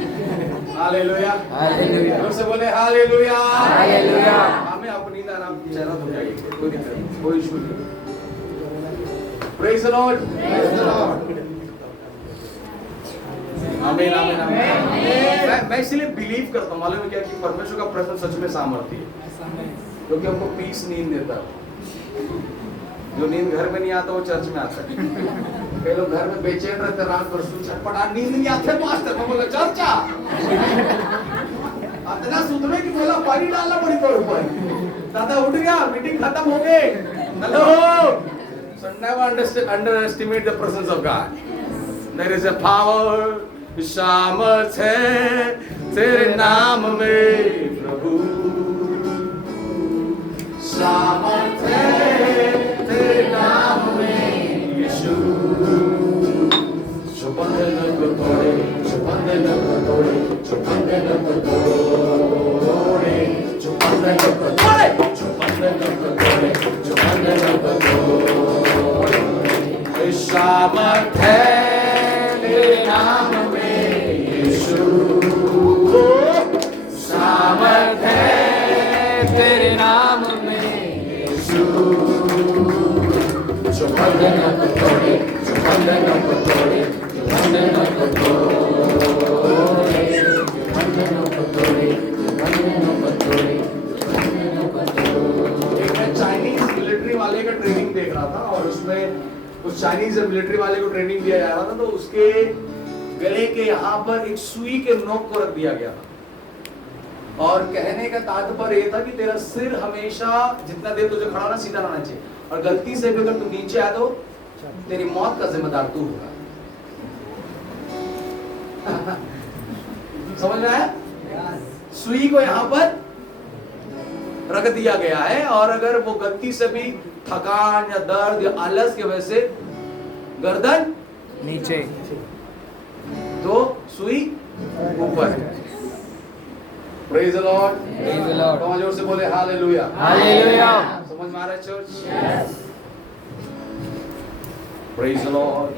Hallelujah hallelujah. जोर से बोले हालेलुया हालेलुया। हमें आपको नींद आराम चेहरा धो जाएगी, कोई दिक्कत नहीं, कोई इशू नहीं। प्रेज़ द लॉर्ड आमीन आमीन आमीन। मैं इसलिए बिलीव करता हूँ, मालूम है क्या, कि परमेश्वर का प्रेजेंस सच में सामर्थ्य है, क्योंकि हमको पीस नींद देता है। जो नींद घर में नहीं आता वो चर्च में आता है। कई लोग घर में बेचैन रहते, रात भर छटपटा, नींद नहीं आते पास्टर। मैं बोला चर्चा इतना सुधरे कि बोला पानी डालना पड़ी पर ऊपर। दादा उठ गया, मीटिंग खत्म हो गई। Hello, so never underestimate the presence of God. There is a power, सामर्थ है तेरे नाम में प्रभु, सामर्थ है तेरे नाम में यीशु। जो बंधन को तोड़े, जो बंधन को तोड़े, जो बंधन को तोड़े, जो बंधन को तोड़े, जो बंधन को तोड़े, जो बंधन को तोड़े, सामर्थ है तेरे नाम में यीशु, सामर्थ है तेरे नाम में यीशु। जो बंधन को तोड़े, जो बंधन को तोड़े, जो बंधन को तोड़े, जो बंधन को तोड़े, जो बंधन को तोड़े, जो बंधन को तोड़े। वाले का ट्रेनिंग देख रहा था और उसमें उस चाइनीज मिलिट्री वाले को ट्रेनिंग दिया जा रहा था, तो उसके गले के यहाँ पर एक सुई के नोक को रख दिया गया था और कहने का तात्पर्य ये था कि तेरा सिर हमेशा जितना देर तुझे खड़ा ना सीधा रहना चाहिए, और गलती से भी अगर तू नीचे आया तो तेरी मौत का जिम्मेदार तू होगा। समझ में आया? सुई को यहाँ पर रख दिया गया है और अगर वो गलती से भी थकान या दर्द या आलस की वजह से गर्दन नीचे, तो सुई ऊपर। Praise the Lord, praise the Lord, बहुत जोर से बोले हालेलुया, हालेलुया। समझ में आ रहा है church? Praise the lord.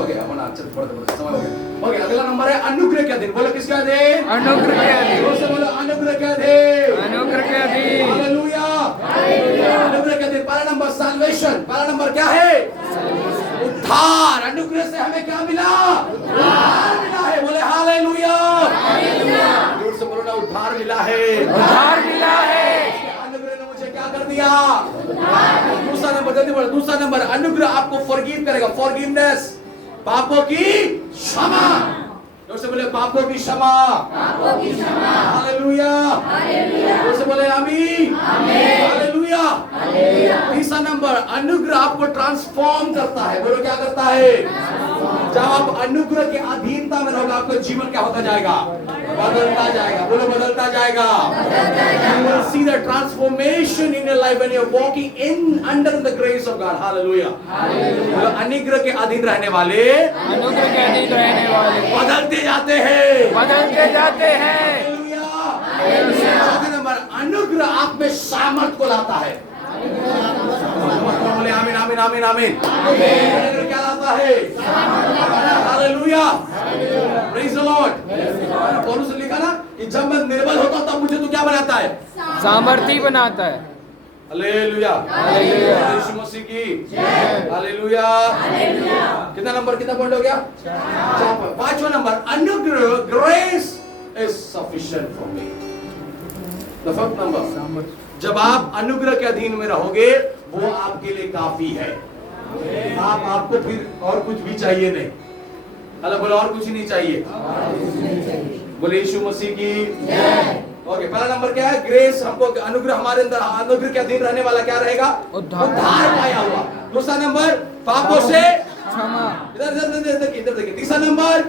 Okay, अपन अच्छा पढ़ते समय हो गया। ओके, अगला नंबर है अनुग्रह का दिन। बोलो किसका दिन? अनुग्रह का दिन। जोर से बोलो अनुग्रह का दिन, अनुग्रह का दिन। Hallelujah, hallelujah. अनुग्रह का दिन। पहला नंबर सैल्वेशन। पहला नंबर क्या है? उद्धार। अनुग्रह से हमें क्या मिला? उद्धार मिला है। बोले हालेलुया, हालेलुया। जोर से बोलो ना, उद्धार मिला है, उद्धार मिला है। अनुग्रह ने मुझे क्या कर दिया? दूसरा नंबर, जल्दी बोलो। दूसरा नंबर, अनुग्रह आपको फॉरगिव करेगा। फॉरगिवनेस, पापों की क्षमा। जोर से बोले पापों की क्षमा, पापों की क्षमा। Hallelujah, hallelujah. जोर से बोले आमीन, आमीन। Hallelujah, hallelujah. तीसरा नंबर, अनुग्रह आपको ट्रांसफॉर्म करता है। बोलो क्या करता है? जब आप अनुग्रह के अधीनता में रहोगे, आपका जीवन क्या होता जाएगा? बदलता जाएगा। बोलो बदलता जाएगा। You will see the transformation in your life when you are walking in under the grace of God. Hallelujah. बोलो अनुग्रह के अधीन रहने वाले, अनुग्रह के अधीन रहने वाले बदलते जाते हैं, बदलते जाते हैं। हालेलुया। चौथा नंबर, अनुग्रह आप में सामर्थ को लाता है। बोले आमीन, आमीन, आमीन, आमीन। अनुग्रह क्या लाता है? Hallelujah, praise the Lord. पौलुस ने लिखा ना कि जब मैं निर्बल होता तब मुझे तो क्या बनाता है? सामर्थी बनाता है। Hallelujah, hallelujah. यीशु मसीह की जय। Hallelujah, hallelujah. कितना नंबर, कितना पॉइंट हो गया? पांचवा नंबर, अनुग्रह, grace is sufficient for me. The fifth number, जब आप अनुग्रह के अधीन में रहोगे वो आपके लिए काफी है। आपको फिर और कुछ भी चाहिए नहीं। अल्लाह बोले और कुछ नहीं चाहिए। बोले यीशु मसीह की जय। ओके, पहला नंबर क्या है? ग्रेस। हमको अनुग्रह, हमारे अंदर अनुग्रह के अधीन रहने वाला क्या रहेगा? उद्धार पाया हुआ। दूसरा नंबर, पापों से क्षमा। इधर देखिए। तीसरा नंबर,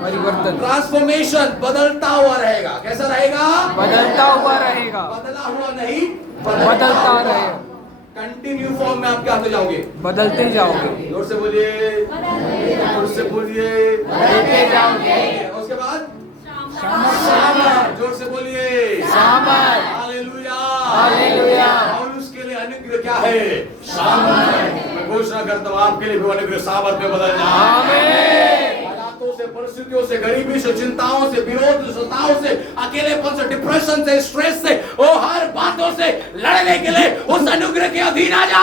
परिवर्तन, ट्रांसफॉर्मेशन, बदलता हुआ रहेगा। कैसा रहेगा? बदलता हुआ रहेगा। बदला हुआ नहीं, बदलता रहेगा। कंटिन्यू फॉर्म में आप क्या होते जाओगे? बदलते जाओगे। जोर से बोलिए, जोर से बोलिए, बदलते जाओगे। उसके बाद सामर। जोर से बोलिए, सामर। Hallelujah, hallelujah. और उसके लिए अनुग्रह क्या है? सामर। मैं घोषणा करता हूँ आपके लिए भी अनुग्रह सामर में बदल जाए। आमीन। से, परिस्थितियों से, गरीबी से, चिंताओं से, विरोध, सताओं से, अकेलेपन से, डिप्रेशन से, स्ट्रेस से, वो हर बातों से लड़ने के लिए उस अनुग्रह के अधीन आ जा।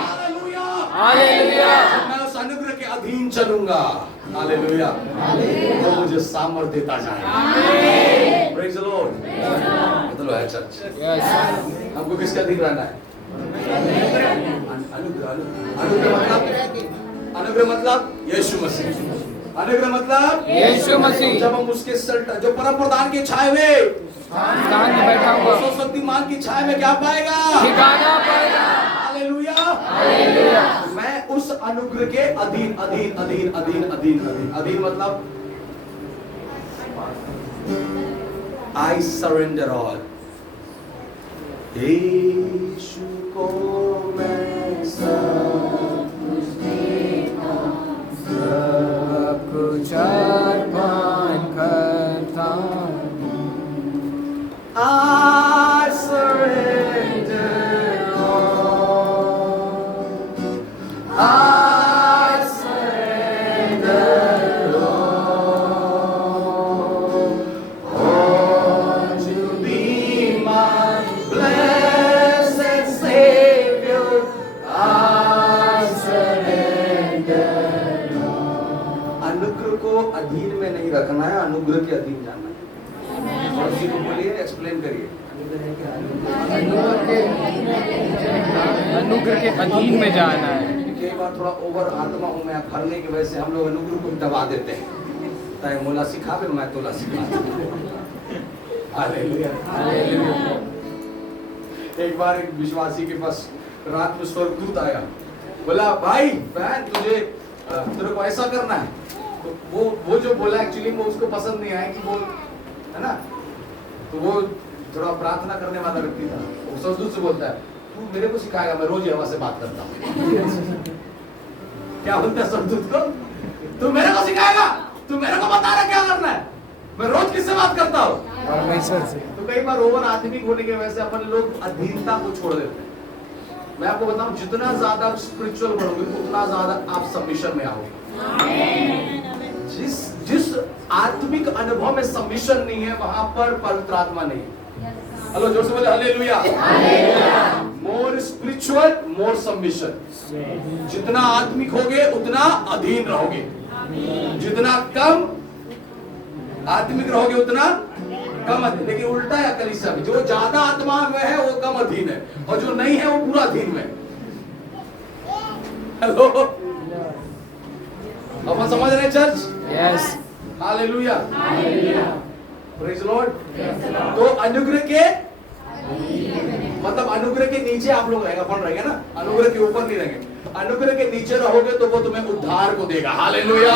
Hallelujah, hallelujah. मैं उस अनुग्रह के अधीन चलूंगा। हालेलुया, वो मुझे सामर्थ्य देता जाए। Praise the Lord. मतलब है चर्च, हमको किसके अधीन रहना है? अनुग्रह। अनुग्रह मतलब यीशु मसीह। अनुग्रह मतलब यीशु मसीह। जब हम उसके जो परम प्रधान के छाए हुए स्थान में बैठा हुआ सर्वशक्तिमान की छाया में क्या पाएगा? ठिकाना पाएगा। Hallelujah, hallelujah. मैं उस अनुग्रह के अधीन, अधीन, अधीन, अधीन, अधीन, अधीन, अधीन मतलब I surrender all। यीशु को मैं सब कुछ अर्पण करता हूँ। I surrender all। I surrender all to be my blessed Savior। अनुग्रह के अधीन में जाना है। कई बार थोड़ा ओवर आत्मा हूँ मैं भरने की वजह से हम लोग अनुग्रह को दबा देते हैं। ताकि मोला सिखावे मैं तोला सिखा। हालेलुया। एक बार एक विश्वासी के पास रात में स्वर्गदूत आया, बोला भाई बहन तुझे तेरे को ऐसा करना है। तो वो जो बोला एक्चुअली वो उसको पसंद नहीं आया कि वो है ना, तो वो थोड़ा प्रार्थना करने वाला व्यक्ति था। वो स्वर्गदूत से बोलता है तू मेरे को सिखाएगा, मैं रोज यहोवा से बात करता हूँ। क्या बोलता है स्वर्गदूत को, तू मेरे को सिखाएगा, तू मेरे को बता रहा क्या करना है, मैं रोज किससे बात करता हूँ, परमेश्वर से। तो कई बार ओवर आत्मिक होने की वजह से अपन लोग अधीनता को छोड़ देते हैं। मैं आपको बताऊं जितना ज्यादा स्पिरिचुअल बढ़ोगे उतना ज्यादा आप सबमिशन में आओगे। जिस आत्मिक अनुभव में सबमिशन नहीं है वहां पर पवित्र आत्मा नहीं है। हेलो जोर से बोले हालेलुया। मोर स्पिरिचुअल मोर सबमिशन। जितना आत्मिक होगे उतना अधीन रहोगे, जितना कम आत्मिक रहोगे उतना कम अधीन। लेकिन उल्टा है कलीसिया में, जो ज्यादा आत्मा में है वो कम अधीन है और जो नहीं है वो पूरा अधीन में। हेलो अपन समझ रहे हैं church? Yes. Hallelujah. Praise Lord. तो अनुग्रह के मतलब अनुग्रह के नीचे आप लोग रहेगा, कौन रहेगा ना, अनुग्रह के ऊपर नहीं रहेंगे। अनुग्रह के नीचे रहोगे तो वो तुम्हें उद्धार को देगा। हालेलुया।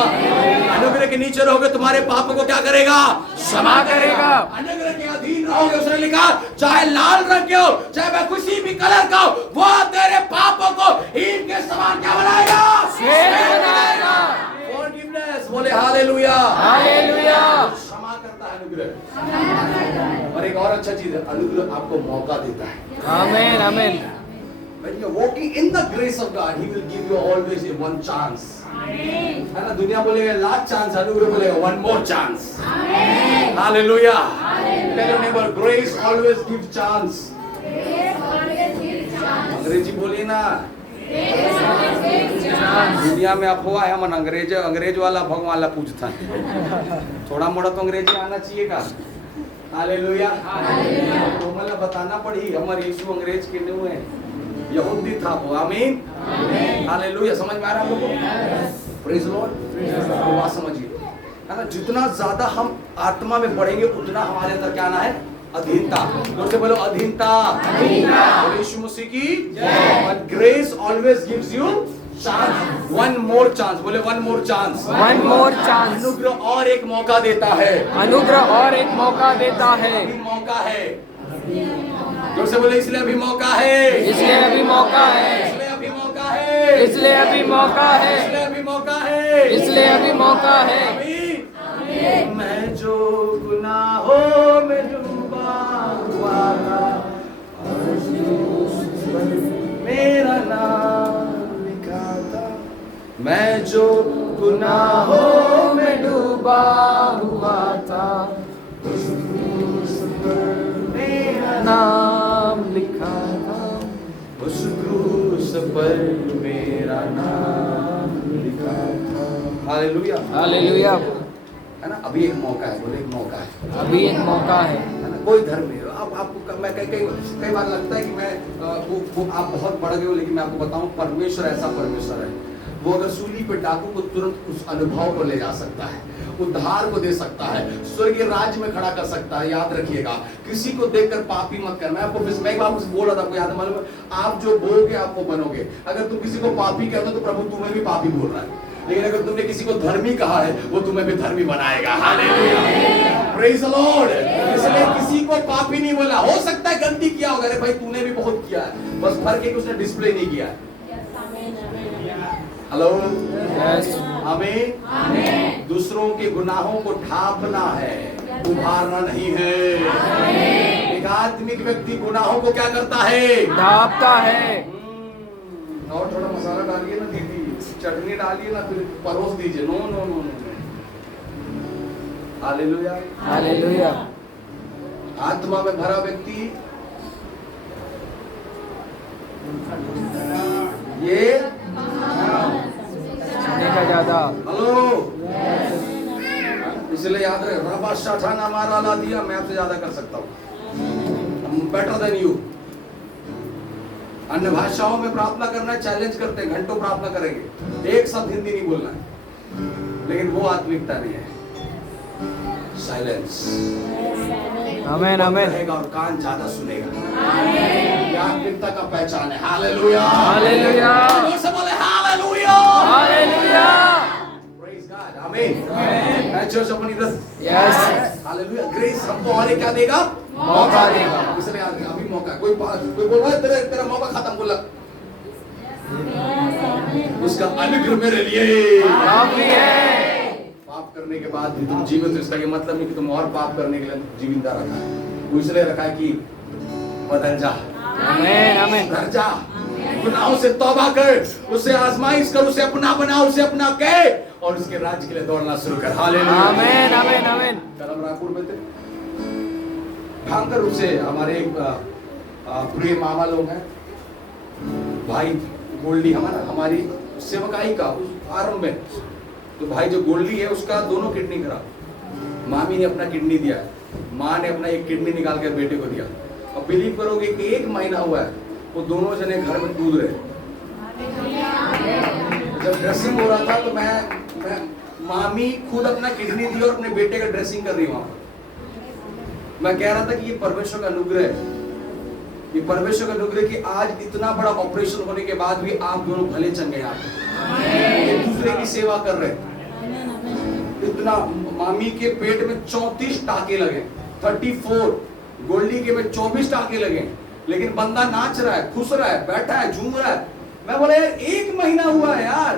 अनुग्रह के नीचे रहोगे तुम्हारे पापों को क्या करेगा, क्षमा करेगा। अनुग्रह के अधीन रहोगे, उसने लिखा चाहे लाल रंग के हो चाहे वह किसी भी कलर का हो, वो तेरे पापों को हीन के समान क्या बनाएगा, श्वेत बनाएगा। फॉरगिवनेस बोले हालेलुया। हालेलुया। क्षमा करता है अनुग्रह। और एक और अच्छा चीज है, अनुग्रह आपको मौका देता है। आमीन आमीन। When you're walking in the grace of God, He will give you always a one chance. है ना, दुनिया बोलेगा लास्ट चांस, अनुग्रह बोलेगा one more chance. Hallelujah. Tell your neighbor, grace always gives chance. अंग्रेजी बोलिए ना। दुनिया में अफवाह है, मन अंग्रेज वाला भगवान वाला पूछता है। थोड़ा मोड़ा तो अंग्रेजी आना चाहिए का। हालेलुया। तो मतलब बताना पड़ी हमारे यीशु अंग्रेज के नहीं हुए, यहूदी था वो। आमीन। हालेलुया। समझ में आ रहा है आप लोगों को? Praise Lord. तो बात समझिए, है ना, जितना ज्यादा हम आत्मा में बढ़ेंगे उतना हमारे अंदर क्या आना है, अधीनता। जोर से बोलो अधीनता। बोलो यीशु मसीह की जय। Grace always gives you chance, one more chance. बोले one more chance. One more chance. अनुग्रह और एक मौका देता है। अनुग्रह और एक मौका देता है। अभी मौका है। जोर से बोले इसलिए अभी मौका है। इसलिए अभी मौका है। इसलिए अभी मौका है। इसलिए अभी मौका है। इसलिए अभी मौका है। इसलिए अभी मौका है। आमीन। मैं जो गुनाहों में डूबा हुआ था, मेरा नाम लिखा था। मैं जो गुनाहों में डूबा हुआ था, मेरा नाम लिखा था। उस क्रूस पर मेरा नाम लिखा था। हालेलुया। हालेलुया। है ना, अभी एक मौका है। बोले एक मौका है। अभी एक मौका है। ना, कोई धर्म नहीं। अब आपको मैं कई बार लगता है कि मैं वो आप बहुत बढ़ गए हो, लेकिन मैं आपको बताऊं परमेश्वर ऐसा परमेश्वर है, वो अगर सूली पे डाकू को तुरंत उस अनुभव को ले जा सकता है, उद्धार को दे सकता है, स्वर्गीय राज्य में खड़ा कर सकता है। याद रखिएगा, किसी को देखकर पापी मत करना। मैं आपको मैं एक बार बोल रहा था, आपको याद है, मालूम है, आप जो बोलोगे आपको बनोगे। अगर तुम किसी को पापी कहते हो तो प्रभु तुम्हें भी पापी बोल रहा है, लेकिन अगर तुमने किसी को धर्मी कहा है वो तुम्हें भी धर्मी बनाएगा। हालेलुया। Praise the Lord. इसलिए किसी को पापी नहीं बोला। हो सकता है गलती किया होगा, अरे भाई तूने भी बहुत किया है, बस फर्क है कि उसने डिस्प्ले नहीं किया। हेलो। आमीन। दूसरों के गुनाहों को ढांपना है, उभारना नहीं है। एक आत्मिक व्यक्ति गुनाहों को क्या करता है, ढांपता है। और थोड़ा मसाला डालिए ना दीदी, चटनी डालिए ना, फिर परोस दीजिए। No no no no. Hallelujah. Hallelujah. आत्मा में भरा व्यक्ति ये का ज्यादा। हेलो। इसलिए याद रहे, रबा शाठाना मारा ला दिया, मैं आपसे ज्यादा कर सकता हूँ, बेटर देन यू। अन्य भाषाओं में प्रार्थना करना चैलेंज करते हैं, घंटों प्रार्थना करेंगे, एक साथ हिंदी नहीं बोलना है, लेकिन वो आत्मिकता नहीं है। साइलेंस, आमेन आमेन रहेगा और कान ज्यादा सुनेगा। ये आत्मिकता का पहचान है। हालेलुया, हालेलुया, से बोले हालेलुया, हालेलुया, प्रेज गॉड, आमीन। मैं चर्च अपनी इधर, यस, हालेलुया। ग्रेस हमको और एक क्या देगा? मौका देगा। इसलिए अभी मौका, कोई बोल रहा है तेरा मौका खत्म, बोला उसका अनुग्रह मेरे लिए काफी है। पाप करने के बाद भी तुम जीवित हो, इसका ये मतलब नहीं कि तुम और पाप करने के लिए जीविता रखा है, वो इसलिए रखा है कि बदल जा, आमेन आमेन, घर जा, गुनाहों से तौबा कर, उसे आजमाइश कर, उसे अपना बना, उसे अपना कह और उसके राज्य के लिए दौड़ना शुरू कर। हालेलुया, आमेन आमेन आमेन। कल हम रायपुर में थे, भयंकर रूप से हमारे एक प्रिय मामा लोग हैं, भाई गोल्डी, हमारी सेवकाई का आरंभ में, तो भाई जो गोल्डी है उसका दोनों किडनी खराब, मामी ने अपना किडनी दिया, माँ ने अपना एक किडनी निकाल कर बेटे को दिया। अब बिलीव करोगे कि 1 महीना हुआ है वो दोनों जने घर में कूद रहे। जब ड्रेसिंग हो रहा था तो मैं मामी खुद अपना किडनी दी और अपने बेटे का ड्रेसिंग कर रही वहां पर। मैं कह रहा था कि ये परमेश्वर का अनुग्रह है, ये परमेश्वर का अनुग्रह कि आज इतना बड़ा ऑपरेशन होने के बाद भी आप दोनों भले चंगे हैं, एक दूसरे की सेवा कर रहे हैं। इतना मामी के पेट में 34 टाके लगे, 34, गोल्डी के में 24 टाके लगे, लेकिन बंदा नाच रहा है, खुश रहा है, बैठा है, झूम रहा है। मैं बोला यार 1 महीना हुआ है यार,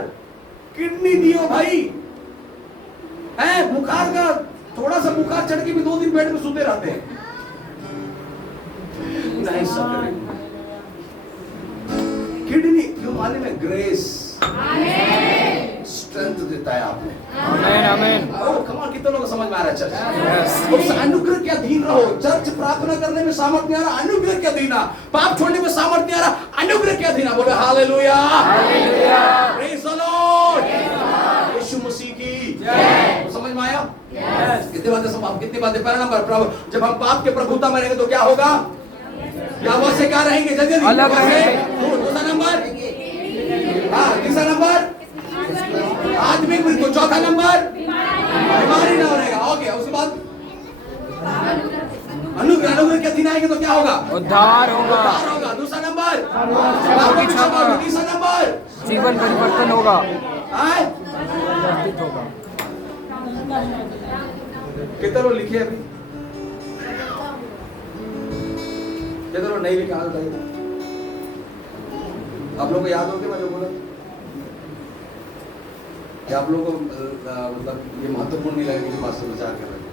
किडनी दियो भाई, है बुखार का थोड़ा सा बुखार चढ़ के भी 2 दिन बेड में सोते रहते हैं। नहीं सर, किडनी क्यों मालूम है? ग्रेस, स्ट्रेंथ देता है आपने। आमेन आमेन। कमाल, कितने लोगों को समझ में आ रहा है चर्च? उस अनुग्रह के अधीन रहो। चर्च प्रार्थना करने में सामर्थ्य नहीं आ रहा, अनुग्रह के अधीन आ। पाप छोड़ने में सामर्थ्य नहीं आ रहा, अनुग्रह के अधीन आ। बोले hallelujah, hallelujah, praise the lord, यीशु मसीह की जय। समझ में आया? कितने बातें। पहला नंबर, प्रभु जब हम पाप के प्रभुता में रहेंगे तो क्या होगा? या से क्या रहेंगे? जल्दी अलग रहेंगे। दूसरा नंबर, तीसरा नंबर आत्मिक मृत्यु, चौथा नंबर बीमारी ना रहेगा। ओके, उसके बाद अनुग्रह के अधीन आएंगे तो क्या होगा? उद्धार होगा। उद्धार होगा। दूसरा नंबर तीसरा नंबर जीवन परिवर्तन होगा, परिवर्तित होगा। कितने लोग लिखे अभी? कितने लोग नहीं लिखा? आप लोगों को याद हो कि मैं जो बोला क्या आप लोगों को मतलब ये महत्वपूर्ण नहीं लगेगा? बात से विचार कर रहे हैं।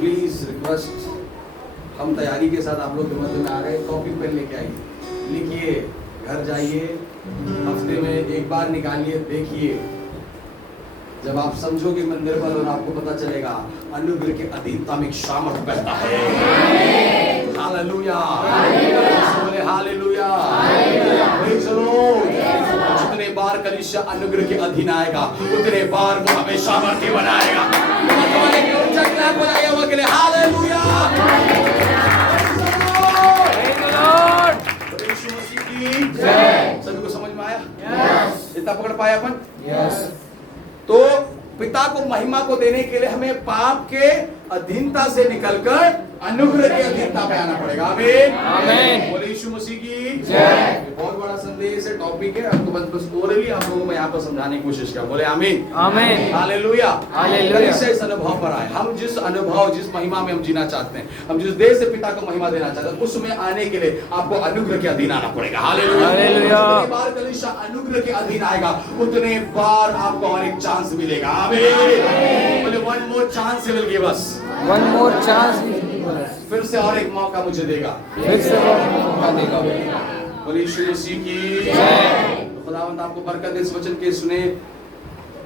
प्लीज रिक्वेस्ट, हम तैयारी के साथ आप लोग के मध्य में आ गए, कॉपी पेन लेके आइए, लिखिए, घर जाइए, हफ्ते में एक बार निकालिए, देखिए। जब आप समझोगे मंदिर पर और आपको पता चलेगा अनुग्रह के अधीनता में सामर्थ बहता है। हालेलुया, बोले हालेलुया, प्रेज द लॉर्ड। जितने बार कलीसिया अनुग्रह के अधीन आएगा उतने बार वो हमें सामर्थ्य बनाएगा। हालेलुया, यीशु मसीह की जय। सभी को समझ में आया? इतना पकड़ पाया अपन? तो पिता को महिमा को देने के लिए हमें पाप के अधीनता से निकलकर अनुग्रह की अधीनता पे आना पड़ेगा। आमीन, आमीन। बोले यीशु मसीह की जय। बहुत बड़ा संदेश है, टॉपिक है, आपको बस ओरली आप लोगों को मैं यहाँ पर समझाने की कोशिश किया। बोले आमीन, आमीन, हालेलुया, हालेलुया। इस अनुभव पर आए, हम जिस अनुभव, जिस महिमा में हम जीना चाहते हैं, हम जिस देश से पिता को महिमा देना चाहते हैं, उसमें आने के लिए आपको अनुग्रह के अधीन आना पड़ेगा। Hallelujah, hallelujah. जितने बार कलीसिया अनुग्रह के अधीन आएगा उतने बार आपको और एक चांस मिलेगा। आमीन। बोले one more chance will give us, one more chance, फिर से और एक मौका मुझे देगा, फिर से मौका देगा। बोले यीशु मसीह की जय। खुदावंद आपको बरकत दे, इस वचन के सुने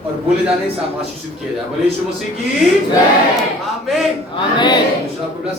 और बोले जाने से आप आशीषित किए जाए। बोले यीशु मसीह की जय। आमीन, आमीन। आपको ब्लेस